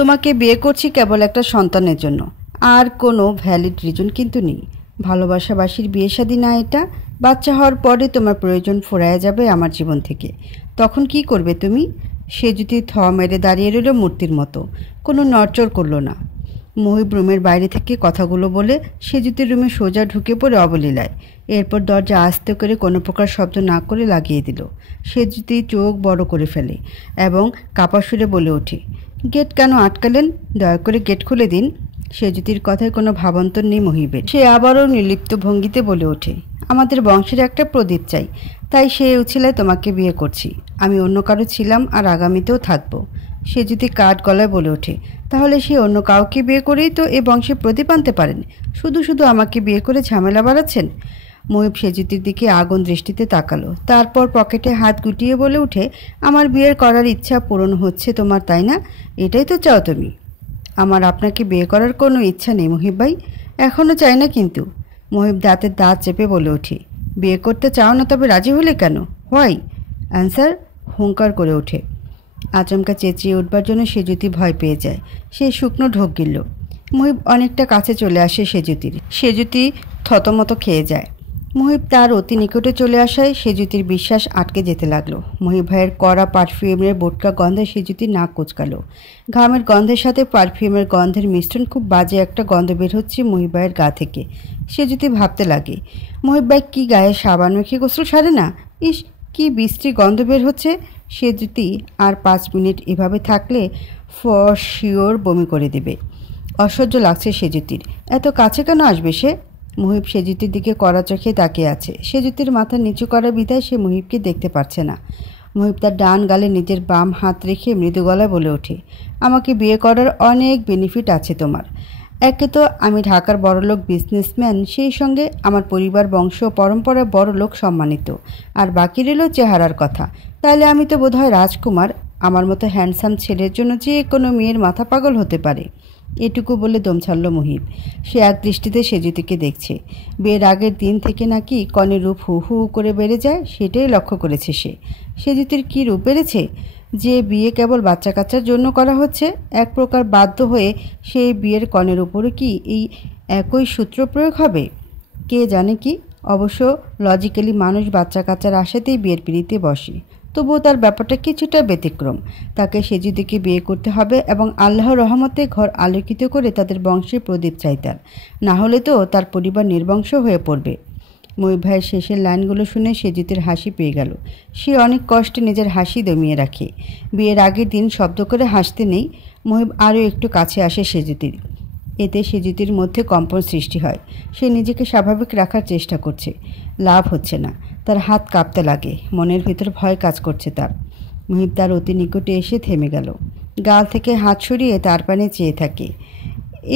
তোমাকে বিয়ে করছি কেবল একটা সন্তানের জন্য, আর কোনো ভ্যালিড রিজন কিন্তু নেই। ভালোবাসাবাসীর বিয়ে শাদী না এটা। বাচ্চা হওয়ার পরে তোমার প্রয়োজন ফুরায় যাবে আমার জীবন থেকে। তখন কি করবে তুমি? সে যদি থ মেরে দাঁড়িয়ে রইল মূর্তির মতো, কোনো নড়চড় করলো না। মহিব রুমের বাইরে থেকে কথাগুলো বলে সেজুতির রুমে সোজা ঢুকে পড়ে অবলীলায়। এরপর দরজা আস্তে করে কোনো প্রকার শব্দ না করে লাগিয়ে দিল। সেজুতি চোখ বড় করে ফেলে এবং কাপা সুরে বলে ওঠে, গেট কেন আটকালেন? দয়া করে গেট খুলে দিন। সেজুতির কথায় কোনো ভাবান্তর নেই মহিবের। সে আবারও নির্লিপ্ত ভঙ্গিতে বলে ওঠে, আমাদের বংশের একটা প্রদীপ চাই, তাই সে উছিলায় তোমাকে বিয়ে করছি। আমি অন্য কারো ছিলাম আর আগামীতেও থাকবো। সে যদি কাঠ গলায় বলে ওঠে, তাহলে সে অন্য কাউকে বিয়ে করেই তো এ বংশে প্রদীপ আনতে পারেন। শুধু শুধু আমাকে বিয়ে করে ঝামেলা বাড়াচ্ছেন। মহিব সেজুতির দিকে আগুন দৃষ্টিতে তাকালো, তারপর পকেটে হাত গুটিয়ে বলে উঠে, আমার বিয়ের করার ইচ্ছা পূরণ হচ্ছে তোমার, তাই না? এটাই তো চাও তুমি। আমার আপনাকে বিয়ে করার কোনো ইচ্ছা নেই মহিব ভাই, এখনও চাই না কিন্তু। মহিব দাঁতের দাঁত চেপে বলে ওঠে, বিয়ে করতে চাও না তবে রাজি হলে কেন? হোয়াই? অ্যান্সার। হুঙ্কার করে ওঠে। আচমকা চেঁচিয়ে উঠবার জন্য সেজুতি ভয় পেয়ে যায়। সে শুকনো ঢোক গিলল। মহিব অনেকটা কাছে চলে আসে সেজুতির। সেজুতি থতমত খেয়ে যায়। মহিব তার অতি নিকটে চলে আসায় সেজুতির বিশ্বাস আটকে যেতে লাগলো। মহিব ভাইয়ের কড়া পারফিউমের বোটকা গন্ধে সেজুতির নাক কুচকালো। ঘামের গন্ধের সাথে পারফিউমের গন্ধের মিশ্রণ, খুব বাজে একটা গন্ধ বের হচ্ছে মহিব ভাইয়ের গা থেকে। সেজুতি ভাবতে লাগে, মহিব ভাই কি গায়ে সাবান মেখে গোসল সারে না? ইস, কি বিশ্রী গন্ধ বের হচ্ছে। সেজুতি আর 5 মিনিট এভাবে থাকলে ফর শিওর বমি করে দেবে। অসহ্য লাগছে সেজুতির। এত কাছে কেন আসবে সে? মহিব সেজুতির দিকে কড়া চোখে তাকিয়ে আছে। সেজুতির মাথা নিচু করা বিধায় সে মহিবকে দেখতে পারছে না। মহিব তার ডান গালে নিজের বাম হাত রেখে মৃদু গলায় বলে ওঠে, আমাকে বিয়ে করার অনেক বেনিফিট আছে তোমার। একে তো আমি ঢাকার বড়লোক বিজনেসম্যান, সেই সঙ্গে আমার পরিবার বংশ পরম্পরায় বড়লোক সম্মানিত, আর বাকি রইল চেহারার কথা। তাহলে আমি তো বোধহয় রাজকুমার। আমার মতো হ্যান্ডসাম ছেলের জন্য যে কোনো মেয়ের মাথা পাগল হতে পারে। এটুকু বলে দম ছাড়ল মহিব। সে এক দৃষ্টিতে সেজুতিকে দেখছে। বিয়ের আগের দিন থেকে নাকি কনের রূপ হু হু করে বেড়ে যায়, সেটাই লক্ষ্য করেছে সে। সেজুতির কী রূপ বেড়েছে যে বিয়ে কেবল বাচ্চা কাচ্চার জন্য করা হচ্ছে। এক প্রকার বাধ্য হয়ে সেই বিয়ের কনের উপরে কি এই একই সূত্র প্রয়োগ হবে? কে জানে কি। অবশ্য লজিক্যালি মানুষ বাচ্চা কাচ্চার আশাতেই বিয়ের পিঁড়িতে বসে। তবুও তার ব্যাপারটা কিছুটা ব্যতিক্রম। তাকে সেজুতিকে বিয়ে করতে হবে এবং আল্লাহর রহমতে ঘর আলোকিত করে তাদের বংশে প্রদীপ চাই তার। না হলে তো তার পরিবার নির্বংশ হয়ে পড়বে। মহিব ভাইয়ের শেষের লাইনগুলো শুনে সেজুতির হাসি পেয়ে গেল। সে অনেক কষ্টে নিজের হাসি দমিয়ে রাখে। বিয়ের আগের দিন শব্দ করে হাসতে নেই। মহিব আরও একটু কাছে আসে সেজুতির। এতে সেজুতির মধ্যে কম্পন সৃষ্টি হয়। সে নিজেকে স্বাভাবিক রাখার চেষ্টা করছে, লাভ হচ্ছে না। তার হাত কাঁপতে লাগে, মনের ভিতর ভয় কাজ করছে তার। মহিব তার অতি নিকটে এসে থেমে গেল। গাল থেকে হাত সরিয়ে তার পানে চেয়ে থাকে।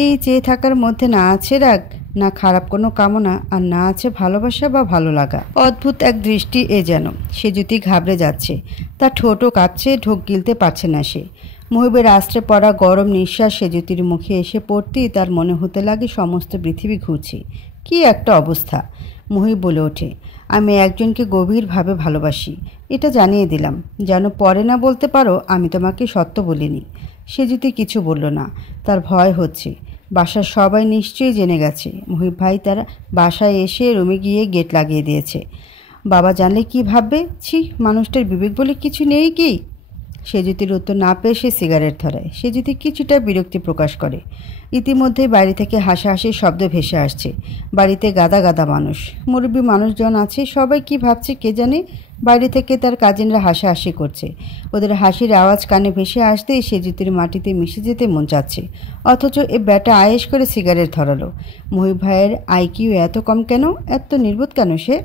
এই চেয়ে থাকার মধ্যে না আছে রাগ, না খারাপ কোনো কামনা, আর না আছে ভালোবাসা বা ভালো লাগা। অদ্ভুত এক দৃষ্টি এ যেন। সেজুতি ঘাবড়ে যাচ্ছে। তার ঠোঁটও কাঁপছে, ঢোক গিলতে পারছে না সে। মহিবের আশ্রে পড়া গরম নিঃশ্বাস সেজুতির মুখে এসে পড়তেই তার মনে হতে লাগে সমস্ত পৃথিবী ঘুরছে। কি একটা অবস্থা। মহিব বলে ওঠে, আমি একজনকে গভীরভাবে ভালোবাসি, এটা জানিয়ে দিলাম, যেন পরে না বলতে পারো আমি তোমাকে সত্য বলিনি। সেজুতি কিছু বলল না। তার ভয় হচ্ছে। বাসার সবাই নিশ্চয়ই জেনে গেছে। মহিব ভাই তার বাসায় এসে রুমে গিয়ে গেট লাগিয়ে দিয়েছে। বাবা জানলে কি ভাববে? ছি, মানুষটার বিবেক বলে কিছু নেই কি? সেজুতির উত্তর না পেয়ে সে সিগারেট ধরায়। সেজুতি কিছুটা বিরক্তি প্রকাশ করে। ইতিমধ্যেই বাইরে থেকে হাসাহাসির শব্দ ভেসে আসছে। বাড়িতে গাদা গাদা মানুষ, মুরব্বী মানুষজন আছে। সবাই কি ভাবছে কে জানে। বাইরে থেকে তার কাজিনরা হাসাহাসি করছে। ওদের হাসির আওয়াজ কানে ভেসে আসতেই সেজুতির মাটিতে মিশে যেতে মন চাচ্ছে। অথচ এ ব্যাটা আয়েশ করে সিগারেট ধরালো। মহিব ভাইয়ের আইকিউ এত কম কেন? এত নির্বোধ কেন সে?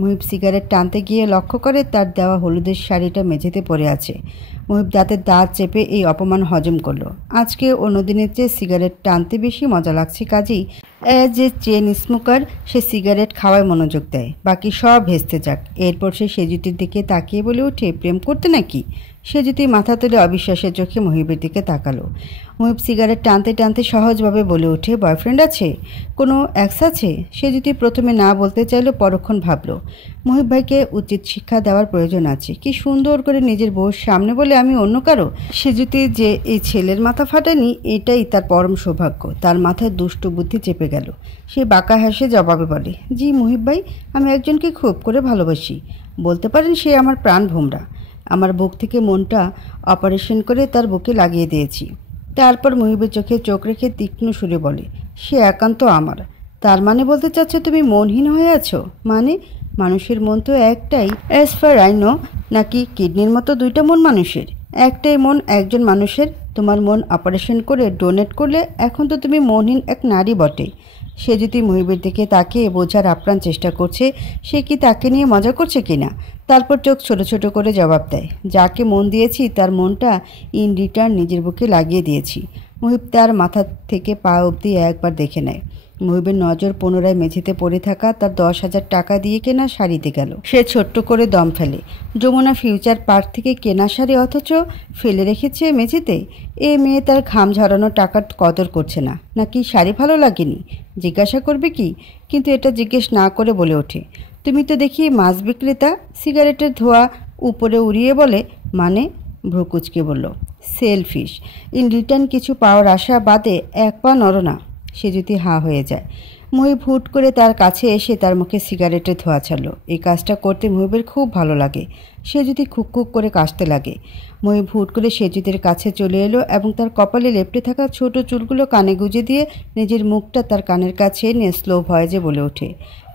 মহিব সিগারেট টানতে গিয়ে লক্ষ্য করে তার দেওয়া হলুদের শাড়িটা মেঝেতে পড়ে আছে। মহিব দাঁতের দাঁত চেপে এই অপমান হজম করলো। আজকে অন্যদিনের চেয়ে সিগারেট টানতে বেশি মজা লাগছে। কাজেই যে চেন স্মোকার, সে সিগারেট খাওয়ায় মনোযোগ দেয়। বাকি সব ভেস্তে যাক। এরপর সে সেজুতির দিকে তাকিয়ে বলে ওঠে, প্রেম করতে নাকি? সেজুতি মাথা তুলে অবিশ্বাসের চোখে মুহিবের দিকে তাকালো। মুহিব সিগারেট টানতে টানতে সহজভাবে বলে ওঠে, বয়ফ্রেন্ড আছে? কোনো এক্স আছে? সেজুতি প্রথমে না বলতে চাইলেও পরক্ষণ ভাবল মুহিব ভাইকে উচিত শিক্ষা দেওয়ার প্রয়োজন আছে। কি সুন্দর করে নিজের বউর সামনে বলে আমি অন্য কারো। সেজুতি যে এই ছেলের মাথা ফাটেনি এটাই তার পরম সৌভাগ্য। তার মাথায় দুষ্ট বুদ্ধি চেপে গেল। সে বাঁকা হাসে জবাবে বলে, জি মুহিব ভাই, আমি একজনকে খুব করে ভালোবাসি। বলতে পারেন সে আমার প্রাণ ভোমরা। আমার বুক থেকে মনটা অপারেশন করে তার বুকে লাগিয়ে দিয়েছি। তারপর মুহিবের চোখে চোখ রেখে তীক্ষ্ণ সুরে বলে, সে একান্ত আমার। তার মানে বলতে চাচ্ছ তুমি মনহীন হয়ে আছো? মানে মানুষের মন তো একটাই, অ্যাজ ফার আই নো। নাকি কিডনির মতো দুইটা মন মানুষের? একটাই মন একজন মানুষের। তোমার মন অপারেশন করে ডোনেট করলে এখন তো তুমি মনহীন এক নারী বটে। সে যদি মুহিবের দিকে তাকিয়ে বোঝার আপ্রাণ চেষ্টা করছে সে কি তাকে নিয়ে মজা করছে কিনা। তারপর চোখ ছোট ছোট করে জবাব দেয়, যাকে মন দিয়েছি তার মনটা ইন রিটার্ন নিজের বুকে লাগিয়ে দিয়েছি। মুহিব তার মাথা থেকে পা অবধি একবার দেখে নেয়। মুহিবের নজর পুনরায় মেঝেতে পড়ে থাকা তার 10,000 টাকা দিয়ে কেনা শাড়িতে গেল। সে ছোট্ট করে দম ফেলে। যমুনা ফিউচার পার্ক থেকে কেনা শাড়ি, অথচ ফেলে রেখেছে মেঝেতে। এ মেয়ে তার ঘাম ঝরানো টাকার কদর করছে না, নাকি শাড়ি ভালো লাগেনি? জিজ্ঞাসা করবে কি, কিন্তু এটা জিজ্ঞেস না করে বলে ওঠে, তুমি তো দেখি মাছ বিক্রেতা। সিগারেটের ধোঁয়া উপরে উড়িয়ে বলে, মানে? ভ্রুকুচকে বলল, সেলফিশ। ইন রিটার্ন কিছু পাওয়ার আশা বাদে এক পা নড়ো না। সে যদি হাঁ হয়ে যায়। মুহিব হুট করে তার কাছে এসে তার মুখে সিগারেটের ধোঁয়া ছাড়ল। এই কাজটা করতে মুহিবের খুব ভালো লাগে। সে যদি খুক খুক করে কাশতে লাগে। মুহিব হুট করে সেজুদের কাছে চলে এলো এবং তার কপালে লেপ্টে থাকা ছোট চুলগুলো কানে গুজে দিয়ে নিজের মুখটা তার কানের কাছে এনে স্লো ভয়েসে বলে ওঠে,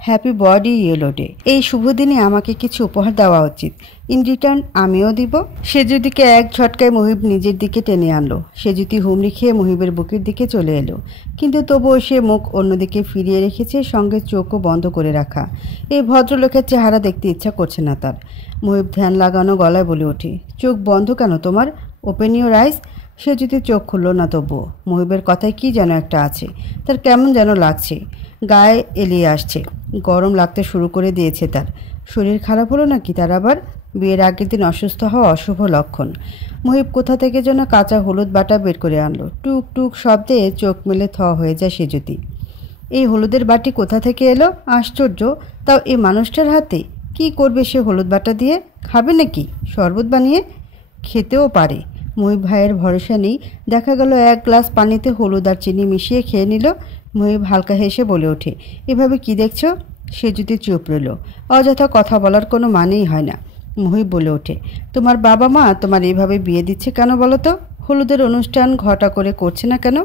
হ্যাপি বডি ইয়েলো ডে। এই শুভ দিনে আমাকে কিছু উপহার দেওয়া উচিত। ইন রিটার্ন আমিও দিব। সেজুদিকে এক ঝটকায় মুহিব নিজের দিকে টেনে আনলো। সেজুতি হুমড়ি খেয়ে মুহিবের বুকের দিকে চলে এলো, কিন্তু তবুও সে মুখ অন্যদিকে ফিরিয়ে রেখেছে, সঙ্গে চোখও বন্ধ করে রাখা। এই ভদ্রলোকের চেহারা দেখতে ইচ্ছা করছে না তার। মুহিব ধ্যান লাগানো গলায় বলে ওঠে, চোখ বন্ধ কেন তোমার? Open your eyes. সে যদি চোখ খুলল না তবুও। মুহিবের কথায় কি যেন একটা আছে। তার কেমন যেন লাগছে, গায়ে এলিয়ে আসছে, গরম লাগতে শুরু করে দিয়েছে তার। শরীর খারাপ হলো নাকি তার আবার? বিয়ের আগের দিন অসুস্থ হওয়া অশুভ লক্ষণ। মুহিব কোথা থেকে যেন কাঁচা হলুদ বাটা বের করে আনলো। টুক টুক শব্দে চোখ মেলে থ হয়ে যায় সেজুতি। এই হলুদের বাটি কোথা থেকে এলো? আশ্চর্য, তাও এই মানুষটার হাতে। কি করবে সে হলুদ বাটা দিয়ে? খাবে নাকি? শরবত বানিয়ে খেতেও পারে। মুহিব ভাইয়ের ভরসা নেই। দেখা গেল এক গ্লাস পানিতে হলুদ আর চিনি মিশিয়ে খেয়ে নিল। মুহিব হালকা হেসে বলে ওঠে, এভাবে কি দেখছো? সে যদি চুপ রইল। অযথা কথা বলার কোনো মানেই হয় না। মুহিব বলে ওঠে, তোমার বাবা মা তোমার এইভাবে বিয়ে দিচ্ছে কেন বলো তো? হলুদের অনুষ্ঠান ঘটা করে করছে না কেন?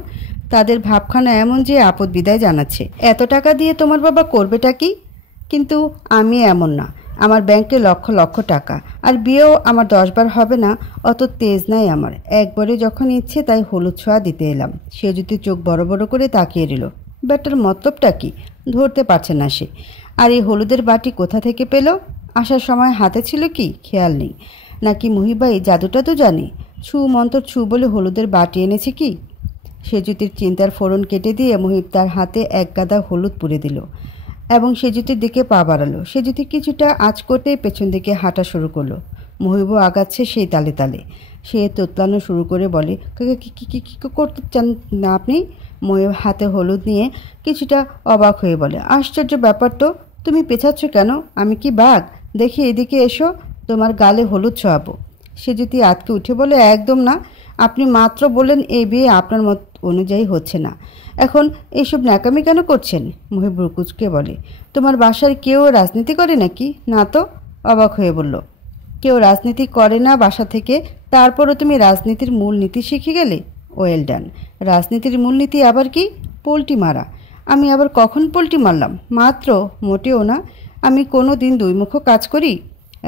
তাদের ভাবখানা এমন যে আপদ বিদায় জানাচ্ছে। এত টাকা দিয়ে তোমার বাবা করবেটা কি? কিন্তু আমি এমন না। আমার ব্যাংকে লক্ষ লক্ষ টাকা, আর বিয়েও আমার 10 বার হবে না, অত তেজ নাই আমার। একবারে যখন ইচ্ছে তাই হলুদ ছোঁয়া দিতে এলাম। সে যদি চোখ বড় বড় করে তাকিয়ে রইল। ব্যাটার মতলবটা কি ধরতে পারছে না সে। আর এই হলুদের বাটি কোথা থেকে পেল? আসার সময় হাতে ছিল কি খেয়াল নেই। নাকি মুহিবাই জাদুটা তো জানে? ছু মন্তর ছু বলে হলুদের বাটি এনেছে কি? সেজুতির চিন্তার ফোড়ন কেটে দিয়ে মুহিব তার হাতে এক গাদা হলুদ পুড়ে দিল এবং সেজুতির দিকে পা বাড়ালো। সেজুতি কিছুটা আঁচ করতে পেছন দিকে হাঁটা শুরু করলো। মুহিবও আগাচ্ছে সেই তালে তালে। সে তোতলানো শুরু করে বলে, কি করতে চান না আপনি? মুহিব হাতে হলুদ নিয়ে কিছুটা অবাক হয়ে বলে, আশ্চর্য ব্যাপার তো, তুমি পেছাচ্ছ কেন? আমি কি বাঘ? দেখি এদিকে এসো, তোমার গালে হলুদ ছোঁয়াবো। সেজুতি আতকে উঠে বলে, একদম না। আপনি মাত্র বললেন এই বিয়ে আপনার মত অনুযায়ী হচ্ছে না। এখন এইসব ন্যাকামি কেন করছেন? মুহিব ভ্রুকুচকে বলে, তোমার বাসার কেউ রাজনীতি করে নাকি? না তো। অবাক হয়ে বলল, কেউ রাজনীতি করে না বাসা থেকে, তারপরও তুমি রাজনীতির মূলনীতি শিখে গেলে? Well done. রাজনীতির মূলনীতি আবার কি? পোল্টি মারা। আমি আবার কখন পোল্টি মারলাম? মাত্র। মোটেও না। আমি কোনো দিন দুইমুখ কাজ করি?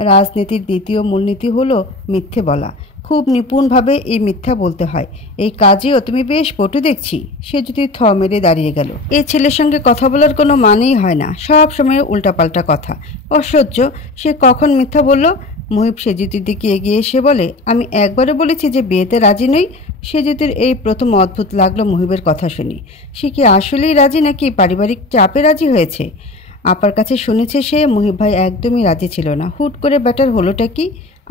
রাজনীতির দ্বিতীয় মূলনীতি হলো মিথ্যে বলা। খুব নিপুণভাবে এই মিথ্যা বলতে হয়। এই কাজেও তুমি বেশ পটু দেখছি। সে যদি থ মেরে দাঁড়িয়ে গেল। এই ছেলের সঙ্গে কথা বলার কোনো মানেই হয় না, সব সময় উল্টাপাল্টা কথা। অসহ্য। সে কখন মিথ্যা বলল? মুহিব সেজুতির দিকে এগিয়ে এসে বলে, আমি একবারে বলেছি যে বিয়েতে রাজি নই। সেজুতির এই প্রথম অদ্ভুত লাগলো মুহিবের কথা শুনি। সে কি আসলেই রাজি নাকি পারিবারিক চাপে রাজি হয়েছে? আপার কাছে শুনেছে সে মুহিব ভাই একদমই রাজি ছিল না। হুট করে ব্যাটার হলোটা কি?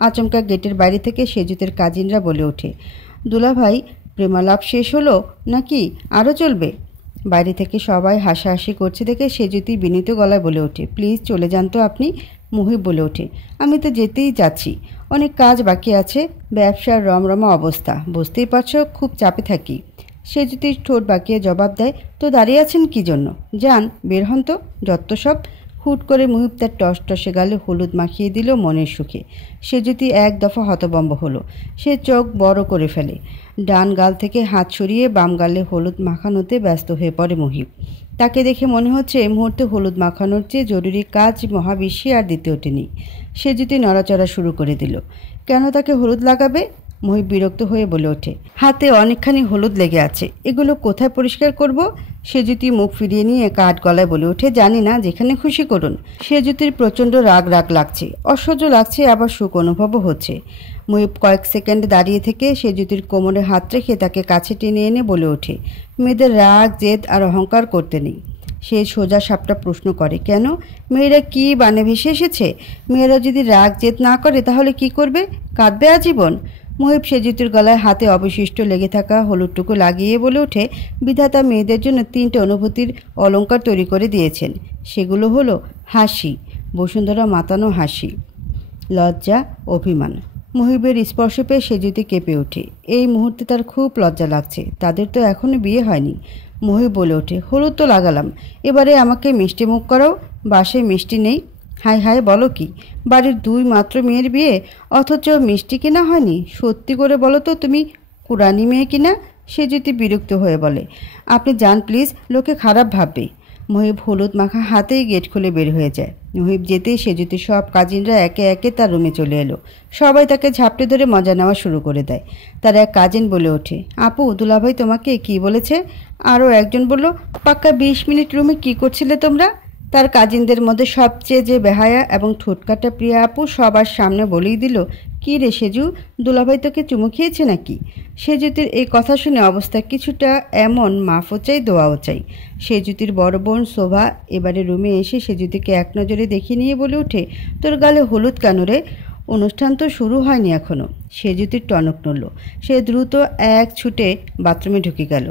আচমকা গেটের বাইরে থেকে সেজুতের কাজিনরা বলে ওঠে, দুলাভাই প্রেমালাপ শেষ হলো নাকি আরও চলবে? বাইরে থেকে সবাই হাসাহাসি করছে দেখে সেজুতি বিনীত গলায় বলে ওঠে, প্লিজ চলে যান তো আপনি। মুহিব বলে ওঠে, আমি তো যেতেই যাচ্ছি, অনেক কাজ বাকি আছে, ব্যবসার রমরমা অবস্থা, বুঝতেই পারছো খুব চাপে থাকি। সেজুতি ঠোঁট বাঁকিয়ে জবাব দেয়, তো দাঁড়িয়ে আছেন কি জন্য? যান, বের হন তো, যত সব। হুট করে মুহিব তার টসটসে গালে হলুদ মাখিয়ে দিল মনের সুখে। সেজুতি এক দফা হতভম্ব হলো। সে চোখ বড় করে ফেলে। ডান গাল থেকে হাত সরিয়ে বাম গালে হলুদ মাখানোতে ব্যস্ত হয়ে পড়ে মুহিব। তাকে দেখে মনে হচ্ছে এই মুহূর্তে হলুদ মাখানোর চেয়ে জরুরি কাজ মহাবিশ্বে আর দ্বিতীয়টি নেই। সেজুতি নড়াচড়া শুরু করে দিল। কেন তাকে হলুদ লাগাবে? মুহিব বিরক্ত হয়ে বলে ওঠে, হাতে অনেকখানি হলুদ লেগে আছে, এগুলো কোথায় পরিষ্কার করব? সেজুতি মুখ ফিরিয়ে নিয়ে কাঠ গলায় বলে ওঠে, জানি না, যেখানে খুশি করুন। সেজুতির প্রচণ্ড রাগ রাগ লাগছে, অসহ্য লাগছে, আবার সুখ অনুভবও হচ্ছে। মুহিব কয়েক সেকেন্ড দাঁড়িয়ে থেকে সেজুতির কোমরে হাত রেখে তাকে কাছে টেনে এনে বলে ওঠে, মেয়েদের রাগ জেদ আর অহংকার করতে নেই। সে সোজা সাপটা প্রশ্ন করে, কেন? মেয়েরা কি বানে ভেসে এসেছে? মেয়েরা যদি রাগ জেদ না করে তাহলে কি করবে? কাঁদবে আজীবন? মুহিব সেজুতির গলায় হাতে অবশিষ্ট লেগে থাকা হলুদটুকু লাগিয়ে বলে ওঠে, বিধাতা মেয়েদের জন্য 3টে অনুভূতির অলংকার তৈরি করে দিয়েছেন। সেগুলো হলো হাসি, বসুন্ধরা মাতানো হাসি, লজ্জা, অভিমান। মুহিবের স্পর্শ পেয়ে সেজুতি কেঁপে ওঠে। এই মুহূর্তে তার খুব লজ্জা লাগছে, তাদের তো এখনো বিয়ে হয়নি। মুহিব বলে ওঠে, হলুদ তো লাগালাম, এবারে আমাকে মিষ্টি মুখ করাও। বাসায় মিষ্টি নেই? হায় হায়, বলো কি? বাড়ির 2 মাত্র মেয়ের বিয়ে, অথচ মিষ্টি কিনা হয়নি? সত্যি করে বলো তো, তুমি কুরানি মেয়ে কিনা? সেজুতি বিরক্ত হয়ে বলে, আপনি যান প্লিজ, লোকে খারাপ ভাববে। মুহিব হলুদ মাখা হাতেই গেট খুলে বের হয়ে যায়। মুহিব যেতেই সেজুতি সব কাজিনরা একে একে তার রুমে চলে এলো। সবাই তাকে ঝাপটে ধরে মজা নেওয়া শুরু করে দেয়। তার এক কাজিন বলে ওঠে, আপু, দুলাভাই তোমাকে কি বলেছে? আরও একজন বলল, পাক্কা 20 মিনিট রুমে কি করছিলে তোমরা? তার কাজিনদের মধ্যে সবচেয়ে যে বেহায়া এবং ঠোঁটকাটা প্রিয়া আপু সবার সামনে বলেই দিল, কি রে সেজু, দুলাভাই তোকে চুমু খেয়েছে নাকি? সেজুতির এই কথা শুনে অবস্থা কিছুটা এমন, মাফও চাই দোয়াও চাই। সেজুতির বড় বোন শোভা এবারে রুমে এসে সেজুতিকে এক নজরে দেখে নিয়ে বলে ওঠে, তোর গালে হলুদ কেন রে? অনুষ্ঠান তো শুরু হয়নি এখনো। সেজুতির টনক নড়ল। সে দ্রুত এক ছুটে বাথরুমে ঢুকে গেল।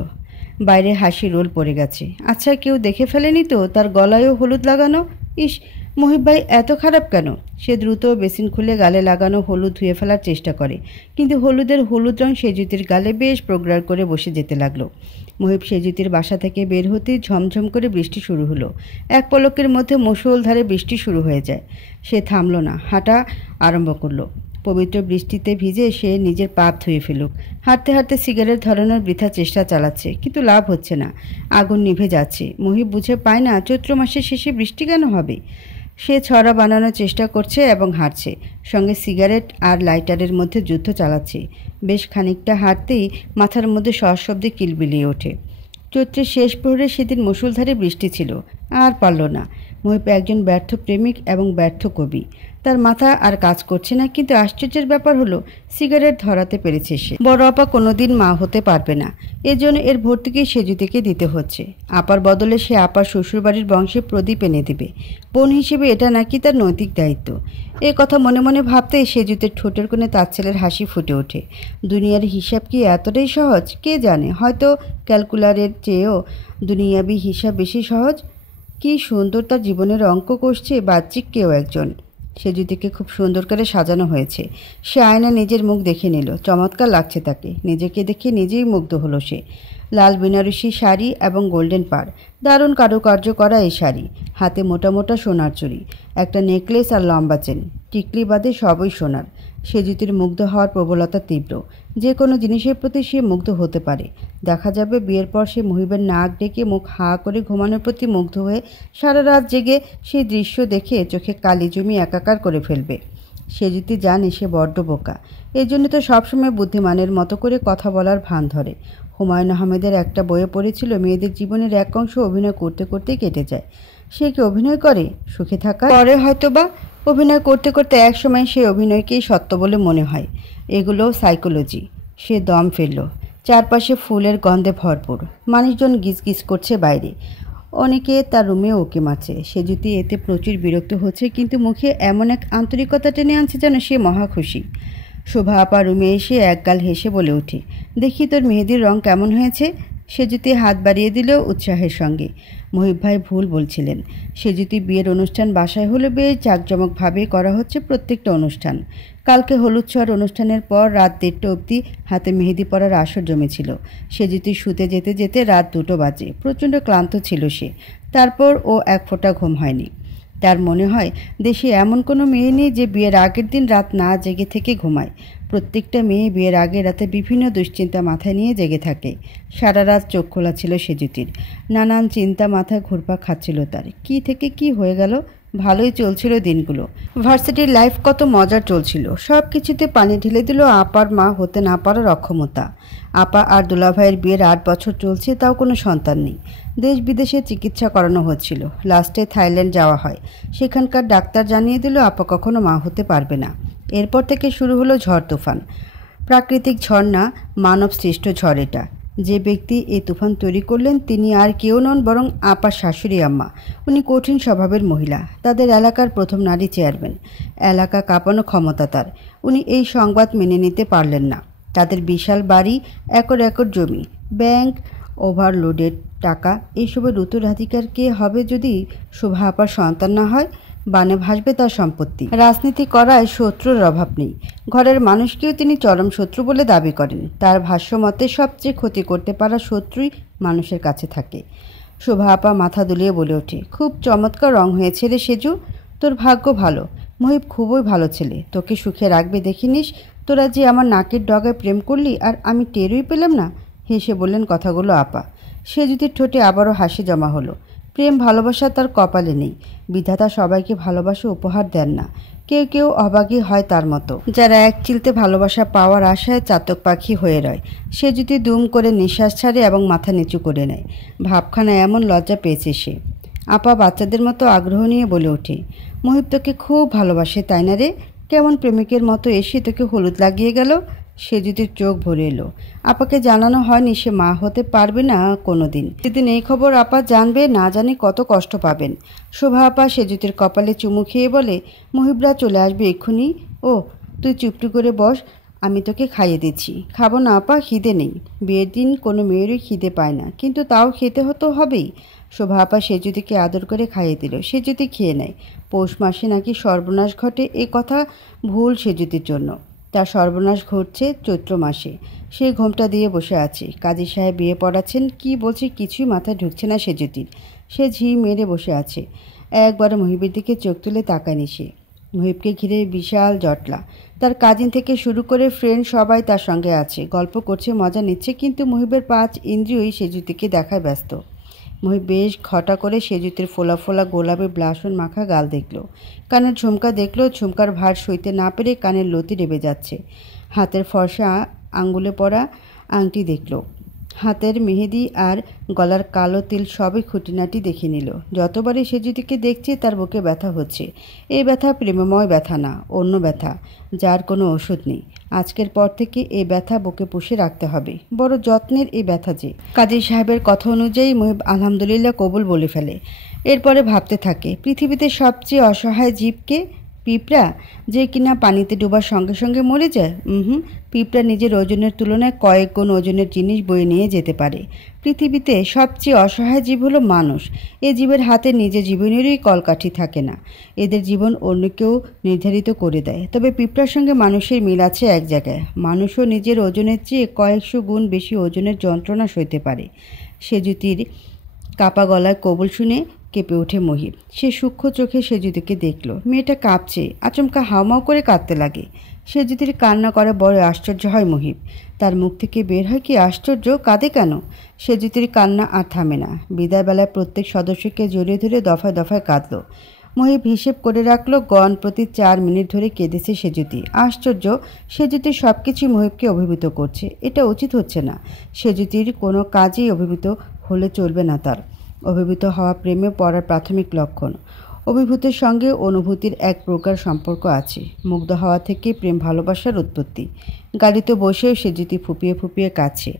বাইরে হাসি রোল পড়ে গেছে। আচ্ছা, কেউ দেখে ফেলেনি তো তার গলায়ও হলুদ লাগানো? ইস, মুহিব ভাই এত খারাপ কেন? সে দ্রুত বেসিন খুলে গালে লাগানো হলুদ ধুয়ে ফেলার চেষ্টা করে, কিন্তু হলুদের হলুদ রং সেজুতির গালে বেশ প্রোগ্রার করে বসে যেতে লাগলো। মুহিব সেজুতির বাসা থেকে বের হতেই ঝমঝম করে বৃষ্টি শুরু হলো। এক পলকের মধ্যে মুষলধারে বৃষ্টি শুরু হয়ে যায়। সে থামল না, হাঁটা আরম্ভ করলো। পবিত্র বৃষ্টিতে ভিজে সে নিজের পাপ ধুয়ে ফেলুক। হাঁটতে হাঁটতে সিগারেট ধরানোর বৃথা চেষ্টা চালাচ্ছে, কিন্তু লাভ হচ্ছে না। আগুন নিভে যাচ্ছে। মুহিব বুঝে পায় না চৈত্র মাসের শেষে বৃষ্টি কেন হবে। সে ছড়া বানানোর চেষ্টা করছে এবং হাঁটছে, সঙ্গে সিগারেট আর লাইটারের মধ্যে যুদ্ধ চালাচ্ছে। বেশ খানিকটা হাঁটতেই মাথার মধ্যে সশব্দে কিলবিলিয়ে ওঠে। চৈত্রের শেষ প্রহরে সেদিন মুষলধারে বৃষ্টি ছিল, আর পারল না। মুহিব একজন ব্যর্থ প্রেমিক এবং ব্যর্থ কবি। তার মাথা আর কাজ করছে না, কিন্তু আশ্চর্যের ব্যাপার হলো সিগারেট ধরাতে পেরেছে সে। বড় আপা কোনোদিন মা হতে পারবে না, এজন্য এর ভর্তিকেই সেজুতিকে দিতে হচ্ছে। আপার বদলে সে আপার শ্বশুরবাড়ির বংশে প্রদীপ এনে দেবে। বোন হিসেবে এটা নাকি তার নৈতিক দায়িত্ব। এ কথা মনে মনে ভাবতেই সেজুতের ঠোঁটের কোণে তাচ্ছেলের হাসি ফুটে ওঠে। দুনিয়ার হিসাব কি এতটাই সহজ? কে জানে, হয়তো ক্যালকুলারের চেয়েও দুনিয়াবি হিসাব বেশি সহজ। কি সুন্দর তার জীবনের অঙ্ক কষছে বাহ্যিক কেউ একজন। সেজুতিকে খুব সুন্দর করে সাজানো হয়েছে। সে আয়না নিজের মুখ দেখে নিল। চমৎকার লাগছে তাকে। নিজেকে দেখে নিজেই মুগ্ধ হলো সে। লাল বেনারসি শাড়ি এবং গোল্ডেন পাড়, দারুণ কারুকার্য করা এই শাড়ি। হাতে মোটা মোটা সোনার চুড়ি, একটা নেকলেস আর লম্বা চেন, টিকলি বাদে সবই সোনার। সেজুতির মুগ্ধ হওয়ার প্রবলতা তীব্র। যে কোনো জিনিসের প্রতি সে মুগ্ধ হতে পারে। দেখা যাবে বিয়ের পর সে মুহিবের নাক ডেকে মুখ হা করে ঘুমানোর প্রতি মুগ্ধ হয়ে সারা রাত জেগে সেই দৃশ্য দেখে চোখে কালি জমি একাকার করে ফেলবে। সেজুতি জানে সে বড্ড বোকা। এই জন্য তো সবসময় বুদ্ধিমানের মতো করে কথা বলার ভান ধরে। হুমায়ুন আহমেদের একটা বইয়ে পড়েছিল, মেয়েদের জীবনের এক অংশ অভিনয় করতে করতেই কেটে যায়। সে কি অভিনয় করে সুখে থাকা? পরে হয়তোবা অভিনয় করতে করতে এক সময় সে অভিনয়কেই সত্য বলে মনে হয়। এগুলো সাইকোলজি। সে দম ফেলল। চারপাশে ফুলের গন্ধে ভরপুর। মানুষজন গিজগিজ করছে বাইরে। অনেকে তার রুমে ওকে মারছে। সেজুতি এতে প্রচুর বিরক্ত হচ্ছে, কিন্তু মুখে এমন এক আন্তরিকতা টেনে আনছে যেন সে মহা খুশি। শোভা আপা রুমে এসে একগাল হেসে বলে ওঠে, দেখি তোর মেহেদির রং কেমন হয়েছে। সেজুতি হাত বাড়িয়ে দিল উৎসাহের সঙ্গে। মহিব ভাই ভুল বলছিলেন। সেজুতি বিয়ের অনুষ্ঠান বাসায় হলে বেশ জাঁকজমকভাবে করা হচ্ছে প্রত্যেকটা অনুষ্ঠান। কালকে হলুদ ছোঁয়ার অনুষ্ঠানের পর রাত 1:30 অবধি হাতে মেহেদি পরার আসর জমেছিল। সেজুতি শুতে যেতে যেতে রাত 2টো বাজে। প্রচণ্ড ক্লান্ত ছিল সে। তারপর ও এক ফোঁটা ঘুম হয়নি। তার মনে হয় দেশে এমন কোনো মেয়ে নেই যে বিয়ের আগের দিন রাত না জেগে থেকে ঘুমায়। প্রত্যেকটা মেয়ে বিয়ের আগের রাতে বিভিন্ন দুশ্চিন্তা মাথায় নিয়ে জেগে থাকে। সারা রাত চোখ খোলা ছিল সেজুতির। নানান চিন্তা মাথায় ঘুরপাক খাচ্ছিল তার। কি থেকে কি হয়ে গেল। ভালোই চলছিল দিনগুলো। ভার্সিটির লাইফ কত মজার চলছিল। সব কিছুতে পানি ঢেলে দিল আপার মা হতে না পারার অক্ষমতা। আপা আর দুলাভাইয়ের বিয়ের 8 বছর চলছে, তাও কোনো সন্তান নেই। দেশ বিদেশে চিকিৎসা করানো হচ্ছিল। লাস্টে থাইল্যান্ড যাওয়া হয়। সেখানকার ডাক্তার জানিয়ে দিল আপা কখনো মা হতে পারবে না। এরপর থেকে শুরু হলো ঝড় তুফান। প্রাকৃতিক ঝড় না, মানব সৃষ্ট ঝড় এটা। যে ব্যক্তি এই তুফান তৈরি করলেন তিনি আর কেউ নন বরং আপার শাশুড়ি আম্মা। উনি কঠিন স্বভাবের মহিলা। তাদের এলাকার প্রথম নারী চেয়ারম্যান। এলাকা কাঁপানো ক্ষমতা তার। উনি এই সংবাদ মেনে নিতে পারলেন না। তাদের বিশাল বাড়ি, একর একর জমি, ব্যাংক, ওভারলোডেড টাকা, এইসবের উত্তরাধিকার কে হবে যদি শোভা আপার সন্তান না হয়? বানে ভাসবে তার সম্পত্তি। রাজনীতি করায় শত্রুর অভাব নেই। ঘরের মানুষকেও তিনি চরম শত্রু বলে দাবি করেন। তার ভাষ্যমতে সবচেয়ে ক্ষতি করতে পারা শত্রুই মানুষের কাছে থাকে। শোভা আপা মাথা দুলিয়ে বলে ওঠে, খুব চমৎকার রং হয়েছে রে সেজু। তোর ভাগ্য ভালো। মহিব খুবই ভালো ছেলে। তোকে সুখে রাখবে দেখিনিস। তোরা যে আমার নাকের ডগায় প্রেম করলি আর আমি টেরই পেলাম না। হেসে বললেন কথাগুলো আপা। সেজুতির ঠোঁটে আবারও হাসি জমা হলো। প্রেম ভালোবাসা তার কপালে নেই। বিধাতা সবাইকে ভালোবাসা উপহার দেন না। কেউ কেউ অভাগী হয় তার মতো, যারা এক চিলতে ভালোবাসা পাওয়ার আশায় চাতক পাখি হয়ে রয়। সে যদি দুম করে নিঃশ্বাস ছাড়ে এবং মাথা নিচু করে নেয়। ভাবখানা এমন লজ্জা পেয়েছে সে। আপা বাচ্চাদের মতো আগ্রহ নিয়ে বলে ওঠে, মহিব তোকে খুব ভালোবাসে তাই না রে? কেমন প্রেমিকের মতো এসে তোকে হলুদ লাগিয়ে গেল। সেজুতির চোখ ভরে এলো। আপাকে জানানো হয়নি সে মা হতে পারবে না কোনো দিন। যেদিন এই খবর আপা জানবে, না জানি কত কষ্ট পাবেন। শোভা আপা সেজুতির কপালে চুমু খেয়ে বলে, মহিবরা চলে আসবে এক্ষুনি। ও তুই চুপটি করে বস, আমি তোকে খাইয়ে দিচ্ছি। খাবো না আপা, খিদে নেই। বিয়ের দিন কোনো মেয়েরই খিদে পায় না, কিন্তু তাও খেতে হতো হবেই। শোভা আপা সেজুতিকে আদর করে খাইয়ে দিল। সেজুতি খেয়ে নেয়। পৌষ মাসে নাকি সর্বনাশ ঘটে, এ কথা ভুল সেজুতির জন্য। তার সর্বনাশ ঘটছে চৈত্র মাসে। সে ঘোমটা দিয়ে বসে আছে। কাজী সাহেব বিয়ে পড়াচ্ছেন। কি বলছে কিছুই মাথায় ঢুকছে না সেজুতির। সে ঝি মেরে বসে আছে। একবার মহিবের দিকে চোখ তুলে তাকায়নি সে। মহিবকে ঘিরে বিশাল জটলা। তার কাজিন থেকে শুরু করে ফ্রেন্ড সবাই তার সঙ্গে আছে, গল্প করছে, মজা নিচ্ছে, কিন্তু মহিবের 5 ইন্দ্রিয়ই সেজুতিকে দেখায় ব্যস্ত। মহিব বেশ ঘটা করে সেজুতির ফোলা ফোলা গোলাপি ব্লাসন মাখা গাল দেখল। কানের ঝুমকা দেখল। ঝুমকার ভার সইতে না পেরে কানের লতি রেবে যাচ্ছে। হাতের ফর্সা আঙ্গুলে পরা আংটি দেখল। হাতের মেহেদি আর গলার কালো তিল সবই খুঁটিনাটি দেখে নিল। যতবারই সেজুতিকে দেখছে তার বুকে ব্যথা হচ্ছে। এই ব্যথা প্রেমময় ব্যথা না, অন্য ব্যথা, যার কোনো ওষুধ নেই। আজকের পর থেকে এই ব্যথা বুকে পুষে রাখতে হবে। বড় যত্নের এই ব্যথা যে। কাজী সাহেবের কথা অনুযায়ী মহিব আলহামদুলিল্লাহ কবুল বলে ফেলে। এরপরে ভাবতে থাকে, পৃথিবীতে সবচেয়ে অসহায় জীবকে? পিঁপড়া, যে কিনা পানিতে ডোবার সঙ্গে সঙ্গে মরে যায়? পিঁপড়া নিজের ওজনের তুলনায় কয়েক গুণ ওজনের জিনিস বয়ে নিয়ে যেতে পারে। পৃথিবীতে সবচেয়ে অসহায় জীব হলো মানুষ। এ জীবের হাতে নিজের জীবনেরই কলকাঠি থাকে না। এদের জীবন অন্য কেউ নির্ধারিত করে দেয়। তবে পিঁপড়ার সঙ্গে মানুষের মিল আছে এক জায়গায়। মানুষও নিজের ওজনের চেয়ে কয়েকশো গুণ বেশি ওজনের যন্ত্রণা সইতে পারে। সেজুতির কাপা গলায় কবুল শুনে কেঁপে ওঠে মহিব। সে সূক্ষ্ম চোখে সেজুতিকে দেখল। মেয়েটা কাঁপছে, আচমকা হাউমাউ করে কাঁদতে লাগে। সেজুতির কান্না করে বড় আশ্চর্য হয় মহিব। তার মুখ থেকে বের হয়, কি আশ্চর্য, কাঁদে কেন? সেজুতির কান্না আর থামে না। বিদায়বেলায় প্রত্যেক সদস্যকে জড়িয়ে ধরে দফায় দফায় কাঁদল। মহিব হিসেব করে রাখল, গণ প্রতি 4 মিনিট ধরে কেঁদেছে সেজুতি। আশ্চর্য, সেজুতি সব কিছুই মহিবকে অভিভূত করছে। এটা উচিত হচ্ছে না। সেজুতির কোনো কাজেই অভিভূত হলে চলবে না তার। অভিভূত হওয়া প্রেমে পড়ার প্রাথমিক লক্ষণ। অভিভূতের সঙ্গে অনুভূতির এক প্রকার সম্পর্ক আছে। মুগ্ধ হওয়া থেকে প্রেম ভালোবাসার উৎপত্তি। গাড়িতে বসেও সেজুতি ফুপিয়ে ফুপিয়ে কাঁদছে।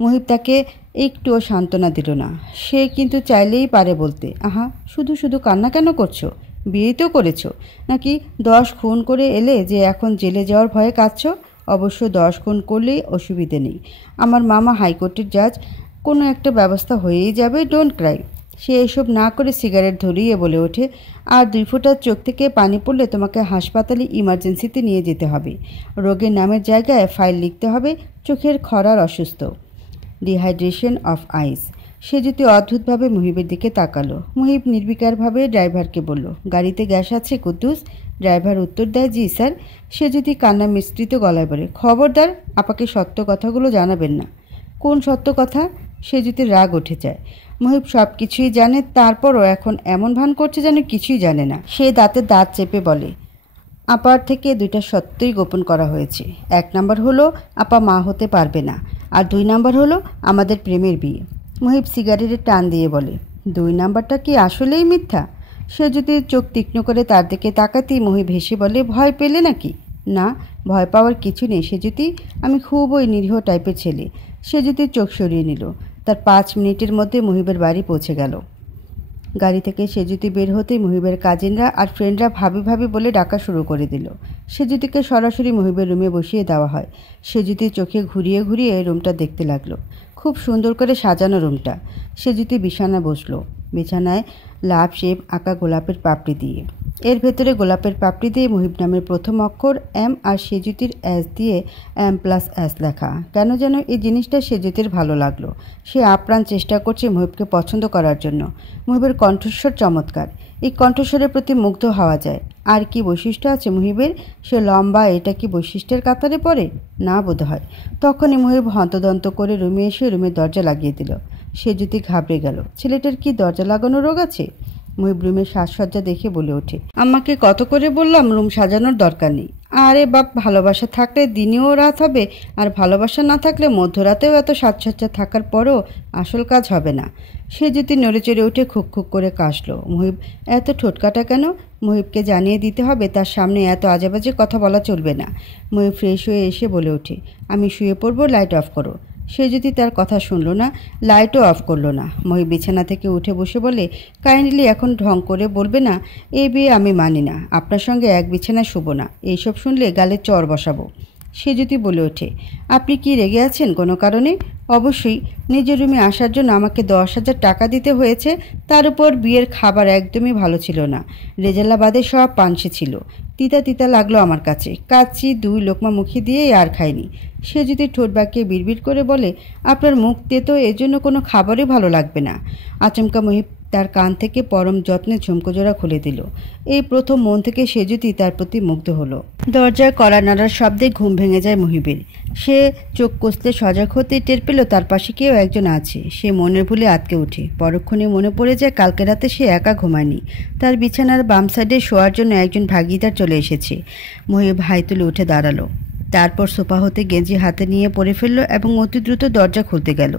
মুহিব তাকে একটুও সান্ত্বনা দিল না। সে কিন্তু চাইলেই পারে বলতে, আহা শুধু শুধু কান্না কেন করছো? বিয়ে তো করেছো, নাকি 10 খুন করে এলে যে এখন জেলে যাওয়ার ভয়ে কাঁদছো? অবশ্য 10 খুন করলেই অসুবিধে নেই, আমার মামা হাইকোর্টের জাজ, কোনো একটা ব্যবস্থা হয়েই যাবে, ডোন্ট ক্রাই। সে এসব না করে সিগারেট ধরিয়ে বলে ওঠে, আর 2 ফোঁটার চোখ থেকে পানি পড়লে তোমাকে হাসপাতালে ইমার্জেন্সিতে নিয়ে যেতে হবে। রোগের নামের জায়গায় ফাইল লিখতে হবে চোখের খরার অসুস্থ, ডিহাইড্রেশন অফ আইস। সে যদি অদ্ভুতভাবে মুহিবের দিকে তাকালো। মুহিব নির্বিকারভাবে ড্রাইভারকে বলল, গাড়িতে গ্যাস আছে কুদ্দুস? ড্রাইভার উত্তর দেয়, জি স্যার। সে যদি কান্না মিশ্রিত গলায় বলে, খবরদার আপাকে সত্য কথাগুলো জানাবেন না। কোন সত্য কথা? সে যদি রাগ উঠে যায়। মুহিব সব কিছুই জানে, তারপরও এখন এমন ভান করছে যেন কিছুই জানে না। সে দাঁতে দাঁত চেপে বলে, আপার থেকে 2টা সত্যই গোপন করা হয়েছে। 1 নাম্বার হলো আপা মা হতে পারবে না, আর 2 নাম্বার হলো আমাদের প্রেমের বিয়ে। মুহিব সিগারেটের টান দিয়ে বলে, 2 নাম্বারটা কি আসলেই মিথ্যা? সে যদি চোখ তীক্ষ্ণ করে তার দিকে তাকাতেই মুহিব হেসে বলে, ভয় পেলে নাকি? না, ভয় পাওয়ার কিছু নেই। সে যদি, আমি খুব ওই নিরীহ টাইপের ছেলে। সে যদি চোখ সরিয়ে নিল। তার 5 মিনিটের মধ্যে মুহিবের বাড়ি পৌঁছে গেল। গাড়ি থেকে সেজুতি বের হতেই মুহিবের কাজিনরা আর ফ্রেন্ডরা ভাবি ভাবি বলে ডাকা শুরু করে দিল। সেজুতিকে সরাসরি মুহিবের রুমে বসিয়ে দেওয়া হয়। সেজুতি চোখে ঘুরিয়ে ঘুরিয়ে রুমটা দেখতে লাগলো। খুব সুন্দর করে সাজানো রুমটা। সেজুতি বিছানায় বসলো। বিছানায় লাভ শেপ আঁকা গোলাপের পাপড়ি দিয়ে, এর ভেতরে গোলাপের পাপড়ি দিয়ে মুহিব নামের প্রথম অক্ষর এম আর সেজুতির এস দিয়ে M+S লেখা। কেন যেন এই জিনিসটা সেজুতির ভালো লাগলো। সে আপ্রাণ চেষ্টা করছে মুহিবকে পছন্দ করার জন্য। মুহিবের কণ্ঠস্বর চমৎকার, এই কণ্ঠস্বরের প্রতি মুগ্ধ হওয়া যায়। আর কি বৈশিষ্ট্য আছে মুহিবের? সে লম্বা, এটা কি বৈশিষ্ট্যের কাতারে পড়ে? না বোধ হয়। তখনই মুহিব হন্তদন্ত করে রুমে এসে রুমের দরজা লাগিয়ে দিল। সেজুতি ঘাবড়ে গেল। ছেলেটার কি দরজা লাগানো রোগ আছে? মুহিব রুমের সাজসজ্জা দেখে বলে ওঠে, আমাকে কত করে বললাম রুম সাজানোর দরকার নেই। আরে বাপ, ভালোবাসা থাকলে দিনেও রাত হবে, আর ভালোবাসা না থাকলে মধ্যরাতেও এত সাজসজ্জা থাকার পরও আসল কাজ হবে না। সে যদি নড়ে চড়ে উঠে খুক খুক করে কাশলো। মুহিব, এত ঠোটকাটা কেন? মুহিবকে জানিয়ে দিতে হবে তার সামনে এত আজেবাজে কথা বলা চলবে না। মুহিব ফ্রেশ হয়ে এসে বলে ওঠে, আমি শুয়ে পড়বো, লাইট অফ করো। সে যদি তার কথা শুনল না, লাইটও অফ করলো না। মুহিব বিছানা থেকে উঠে বসে বলে, কাইন্ডলি এখন ঢং করে বলবে না, এই বিয়ে আমি মানি না, আপনার সঙ্গে এক বিছানায় শুবো না, এইসব শুনলে গালে চর বসাবো। সে যদি বলে ওঠে, আপনি কি রেগে আছেন কোনো কারণে? অবশ্যই, নিজের রুমে আসার জন্য আমাকে 10,000 টাকা দিতে হয়েছে, তার উপর বিয়ের খাবার একদমই ভালো ছিল না, রেজালা বাদে সব পানসে ছিল, তিতা তিতা লাগলো আমার কাছে, কাচ্চি 2 লোকমা মুখে দিয়েই আর খাইনি। সে যদি ঠোঁট বাঁকিয়ে বিড়বিড় করে বলে, আপনার মুখ তেতো, এজন্য কোনো খাবারই ভালো লাগবে না। আচমকা মুহিব তার কান থেকে পরম যত্নে ঝুমকোজোড়া খুলে দিল। এই প্রথম মন থেকে সেজুতি তার প্রতি মুগ্ধ হলো। দরজায় কড়া নাড়ার শব্দে ঘুম ভেঙে যায় মুহিবের। সে চোখ কষলে সজাগ হতে টের পেল তার পাশে কেউ একজন আছে। সে মনের ভুলে আটকে ওঠে। পরক্ষণে মনে পড়ে যায় কালকে রাতে সে একা ঘুমায়নি। তার বিছানার বাম সাইডে শোয়ার জন্য একজন ভাগিদার চলে এসেছে। মুহিব হাই তুলে উঠে দাঁড়ালো। তারপর সোফা হতে গেঞ্জি হাতে নিয়ে পরে ফেলল এবং অতি দ্রুত দরজা খুলতে গেল।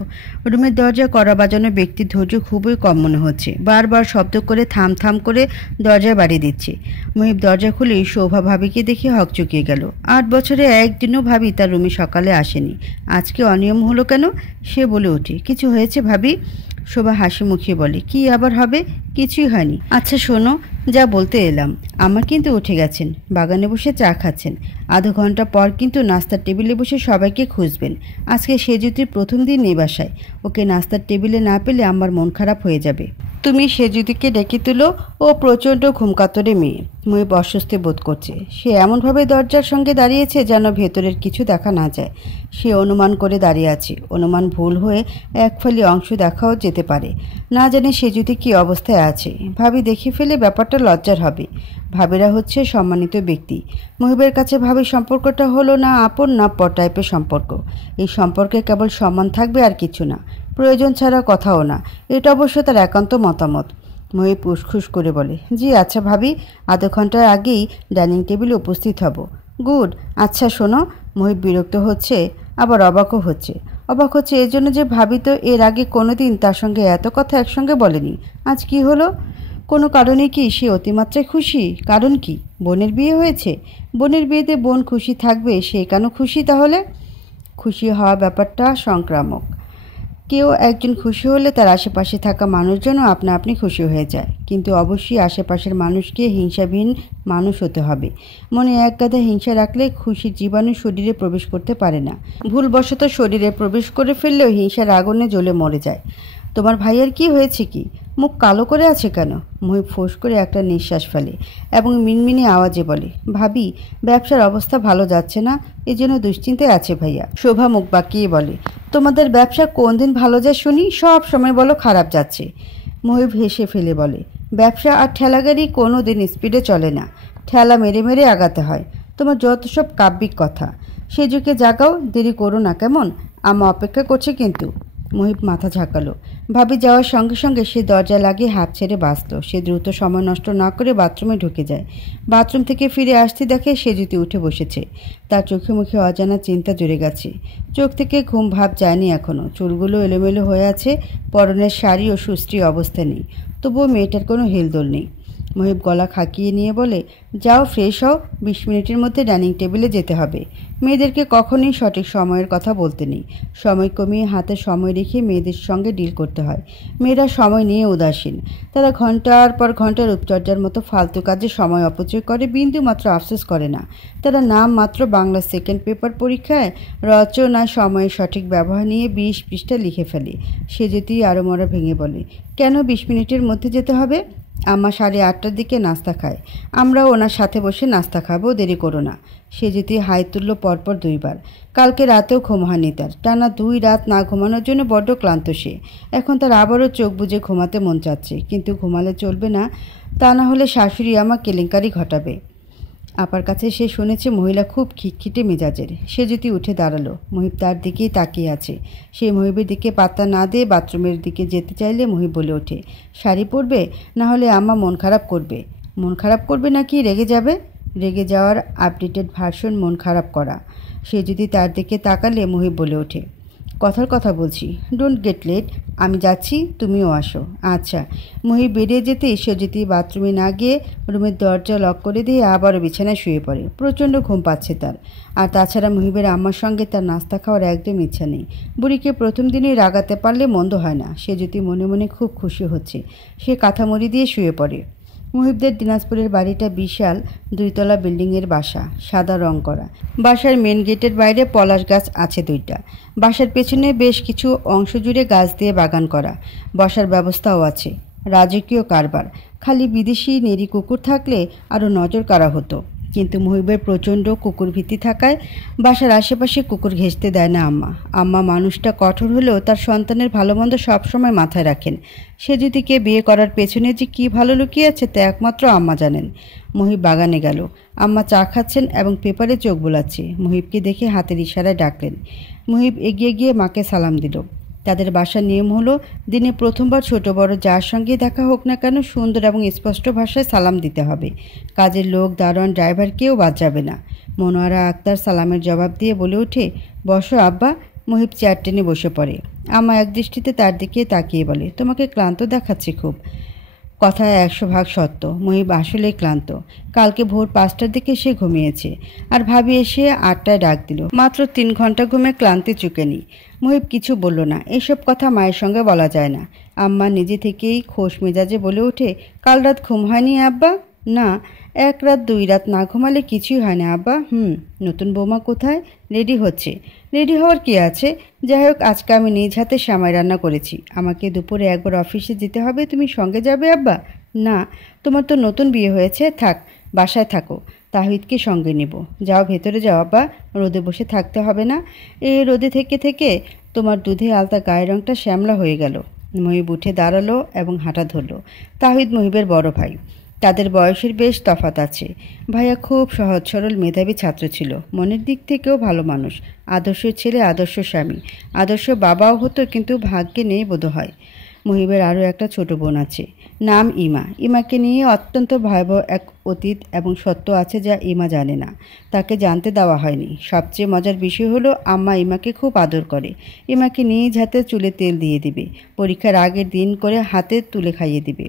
রুমের দরজা কড়া বাজানো ব্যক্তির ধৈর্য খুবই কম মনে হচ্ছে। বারবার শব্দ করে থাম থাম করে দরজায় বাড়ি দিচ্ছে। মুহিব দরজা খুলেই শোভা ভাবিকে দেখে হকচকিয়ে গেল। 8 বছরে একদিনও ভাবি তার রুমে সকালে আসেনি। আজকে অনিয়ম হলো কেন? সে বলে ওঠে, কিছু হয়েছে ভাবি? শোভা হাসি মুখিয়ে বলে, কি আবার হবে? কিছুই হয়নি। আচ্ছা শোনো, যা বলতে এলাম, আমার কিন্তু উঠে গেছেন, বাগানে বসে চা খাচ্ছেন। আধা ঘন্টা পর কিন্তু নাস্তার টেবিলে বসে সবাইকে খুঁজবেন। আজকে সেজুতির প্রথম দিন নেই বাসায়। ওকে নাস্তার টেবিলে না পেলে আমার মন খারাপ হয়ে যাবে। তুমি সেজুতিকে ডেকে তুলো, ও প্রচণ্ড ঘুমকাতরে মেয়ে। মুহিব অস্বস্তি বোধ করছে। সে এমনভাবে দরজার সঙ্গে দাঁড়িয়েছে যেন ভেতরের কিছু দেখা না যায়। সে অনুমান করে দাঁড়িয়ে আছে। অনুমান ভুল হয়ে একফালি অংশ দেখাও যেতে পারে। না জানে সেজুতি কী অবস্থায় আছে। ভাবি দেখে ফেলে ব্যাপারটা লজ্জার হবে। ভাবিরা হচ্ছে সম্মানিত ব্যক্তি। মুহিবের কাছে ভাবির সম্পর্কটা হলো না আপন না পর টাইপের সম্পর্ক। এই সম্পর্কে কেবল সম্মান থাকবে আর কিছু না, প্রয়োজন ছাড়া কথাও না। এটা অবশ্য তার একান্ত মতামত। মুহিব উসখুস করে বলে, জি আচ্ছা ভাবি, আধা ঘন্টার আগেই ডাইনিং টেবিলে উপস্থিত হব। গুড। আচ্ছা শোনো। মুহিব বিরক্ত হচ্ছে, আবার অবাকও হচ্ছে। অবাক হচ্ছে এই জন্য যে ভাবি তো এর আগে কোনোদিন তার সঙ্গে এত কথা একসঙ্গে বলেনি। আজ কি হলো? কোনো কারণে কি সে অতিমাত্রায় খুশি? কারণ কি? বোনের বিয়ে হয়েছে। বোনের বিয়েতে বোন খুশি থাকবে, সে কেন খুশি তাহলে? খুশি হওয়া ব্যাপারটা সংক্রামক। কেউ একজন খুশি হলে তার আশেপাশে থাকা মানুষজনও আপনা আপনি খুশি হয়ে যায়, কিন্তু অবশ্যই আশেপাশের মানুষকে হিংসাবিহীন মানুষ হতে হবে। মনে এক গাদা হিংসা রাখলে খুশির জীবাণু শরীরে প্রবেশ করতে পারে না। ভুলবশত শরীরে প্রবেশ করে ফেললেও হিংসার আগুনে জ্বলে মরে যায়। তোমার ভাইয়ের কি হয়েছে? কি মুখ কালো করে আছে কেন? মহিব ফোঁস করে একটা নিঃশ্বাস ফেলে এবং মিনমিনে আওয়াজে বলে, ভাবি, ব্যবসার অবস্থা ভালো যাচ্ছে না, এজন্য দুশ্চিন্তায় আছে ভাইয়া। শোভা মুখ বাঁকিয়ে বলে, তোমাদের ব্যবসা কোন দিন ভালো যায় শুনি? সব সময় বলো খারাপ যাচ্ছে। মহিব হেসে ফেলে বলে, ব্যবসা আর ঠেলাগাড়ি কোনো দিন স্পিডে চলে না, ঠেলা মেরে মেরে আগাতে হয়। তোমার যত সব কাব্যিক কথা, সে যুগে জাগাও, দেরি করো না কেমন? আমা অপেক্ষা করছে কিন্তু। মহিব মাথা ঝাঁকালো। ভাবি যাওয়ার সঙ্গে সঙ্গে সে দরজা লাগিয়ে হাত ছেড়ে বাঁচল। সে দ্রুত সময় নষ্ট না করে বাথরুমে ঢুকে যায়। বাথরুম থেকে ফিরে আসতে দেখে সে জুতি উঠে বসেছে। তার চোখে মুখে অজানা চিন্তা জুড়ে গেছে। চোখ থেকে ঘুম ভাব যায়নি এখনও। চুলগুলো এলোমেলো হয়ে আছে, পরনের শাড়ি ও সুশ্রী অবস্থা নেই। তবুও মেয়েটার কোনো হেলদোল নেই। মহিব গলা খাকিয়ে নিয়ে বলে, যাও ফ্রেশ হও, 20 মিনিটের মধ্যে ডাইনিং টেবিলে যেতে হবে। মেয়েদেরকে কখনোই সঠিক সময়ের কথা বলতে নেই। সময় কমিয়ে হাতে সময় রেখে মেয়েদের সঙ্গে ডিল করতে হয়। মেয়েরা সময় নিয়ে উদাসীন। তারা ঘন্টার পর ঘন্টা রূপচর্চার মতো ফালতু কাজে সময় অপচয় করে, বিন্দু মাত্র আফসোস করে না। তারা নাম মাত্র বাংলা সেকেন্ড পেপার পরীক্ষায় রচনায় সময়ের সঠিক ব্যবহার নিয়ে 20 পৃষ্ঠা লিখে ফেলে। সে যদি আরও মরা ভেঙে বলে, কেন 20 মিনিটের মধ্যে যেতে হবে? আম্মা 8:30টার দিকে নাস্তা খায়, আমরাও ওনার সাথে বসে নাস্তা খাবো, দেরি করো না। সে যদি হাই তুলল পরপর 2 বার। কালকে রাতেও ঘুম হয়নি তার। টানা 2 রাত না ঘুমানোর জন্য বড্ড ক্লান্ত সে। এখন তার আবারও চোখ বুজে ঘুমাতে মন চাচ্ছে, কিন্তু ঘুমালে চলবে না, তা না হলে শাশুড়ি আমা কেলেঙ্কারি ঘটাবে। আপার কাছে সে শুনেছে মহিলা খুব খিটখিটে মেজাজের। সে যদি উঠে দাঁড়ালো। মহিব তার দিকেই তাকিয়ে আছে। সে মহিবের দিকে পাত্তা না দিয়ে বাথরুমের দিকে যেতে চাইলে মহিব বলে ওঠে, শাড়ি পরবে? না হলে আম্মা মন খারাপ করবে। মন খারাপ করবে নাকি রেগে যাবে? রেগে যাওয়ার আপডেটেড ভার্সন মন খারাপ করা। সে যদি তার দিকে তাকালে মহিব বলে ওঠে, কথার কথা বলছি, ডোন্ট গেট লেট। আমি যাচ্ছি, তুমিও আসো। আচ্ছা। মহিব বেরিয়ে যেতে যদি বাথরুমে না গিয়ে রুমের দরজা লক করে দিয়ে আবারও বিছানায় শুয়ে পড়ে। প্রচণ্ড ঘুম পাচ্ছে তার। আর তাছাড়া মহিবের আম্মার সঙ্গে তার নাস্তা খাওয়ার একদম ইচ্ছা নেই। বুড়িকে প্রথম দিনই রাগাতে পারলে মন্দ হয় না। সে যদি মনে মনে খুব খুশি হচ্ছে। সে কাঁথামুড়ি দিয়ে শুয়ে পড়ে। মহিবদের দিনাজপুরের বাড়িটা বিশাল 2 তলা বিল্ডিংয়ের বাসা, সাদা রং করা। বাসার মেন গেটের বাইরে পলাশ গাছ আছে 2টা। বাসার পেছনে বেশ কিছু অংশ জুড়ে গাছ দিয়ে বাগান করা। বসার ব্যবস্থাও আছে। রাজকীয় কারবার। খালি বিদেশি নেড়ি কুকুর থাকলে আরও নজর কাড়া হতো, কিন্তু মহিবের প্রচণ্ড কুকুর ভীতি থাকায় বাসার আশেপাশে কুকুর ঘেঁষতে দেয় না আম্মা। আম্মা মানুষটা কঠোর হলেও তার সন্তানের ভালো মন্দ সবসময় মাথায় রাখেন। সে যদি কে বিয়ে করার পেছনে যে কী ভালো লুকিয়ে আছে তা একমাত্র আম্মা জানেন। মহিব বাগানে গেল। আম্মা চা খাচ্ছেন এবং পেপারে চোখ বোলাচ্ছে। মহিবকে দেখে হাতের ইশারায় ডাকলেন। মহিব এগিয়ে গিয়ে মাকে সালাম দিল। তাদের বাসার নিয়ম হলো, দিনে প্রথমবার ছোট বড় যার সঙ্গে দেখা হোক না কেন সুন্দর এবং স্পষ্ট ভাষায় সালাম দিতে হবে। কাজের লোক, দারোয়ান, ড্রাইভার কেউ বাদ যাবে না। মনোয়ারা আক্তার সালামের জবাব দিয়ে বলে ওঠে, বসো আব্বা। মহিব চেয়ার টেনে বসে পড়ে। আম্মা একদৃষ্টিতে তার দিকে তাকিয়ে বলে, তোমাকে ক্লান্ত দেখাচ্ছে খুব। কথায় 100% সত্য। মহিব আসলেই ক্লান্ত। কালকে ভোর 5টার দিকে সে ঘুমিয়েছে, আর ভাবি এসে 8টায় ডাক দিল। মাত্র 3 ঘন্টা ঘুমে ক্লান্তি চুকেনি। মহিব কিছু বলল না। এসব কথা মায়ের সঙ্গে বলা যায় না। আম্মা নিজে থেকেই খোশ মেজাজে বলে ওঠে, কাল রাত ঘুম হয়নি আব্বা? না, 1 রাত 2 রাত না ঘুমালে কিছুই হয় না আব্বা। নতুন বৌমা কোথায়? রেডি হচ্ছে। রেডি হওয়ার কি আছে? যাই হোক, আজকে আমি নিজ হাতে সেমাই রান্না করেছি। আমাকে দুপুরে একবার অফিসে যেতে হবে, তুমি সঙ্গে যাবে আব্বা? না, তোমার তো নতুন বিয়ে হয়েছে, থাক, বাসায় থাকো। তাহিদকে সঙ্গে নেব। যাও, ভেতরে যাও আব্বা, রোদে বসে থাকতে হবে না। এই রোদে থেকে থেকে তোমার দুধে আলতা গায়ের রঙটা শ্যামলা হয়ে গেল। মহিব উঠে দাঁড়ালো এবং হাঁটা ধরল। তাহিদ মহিবের বড় ভাই। তাদের বয়সের বেশ তফাৎ আছে। ভাইয়া খুব সহজ সরল মেধাবী ছাত্র ছিল। মনের দিক থেকেও ভালো মানুষ। আদর্শ ছেলে, আদর্শ স্বামী, আদর্শ বাবাও হতো, কিন্তু ভাগ্যে নেই বোধহয়। মহিবের আরও একটা ছোট বোন আছে, নাম ইমা। ইমাকে নিয়ে অত্যন্ত ভয়াবহ এক অতীত এবং সত্য আছে যা ইমা জানে না। তাকে জানতে দেওয়া হয়নি। সবচেয়ে মজার বিষয় হলো, আম্মা ইমাকে খুব আদর করে। ইমাকে নিজ হাতে চুলে তেল দিয়ে দিবে, পরীক্ষার আগের দিন করে হাতে তুলে খাইয়ে দিবে।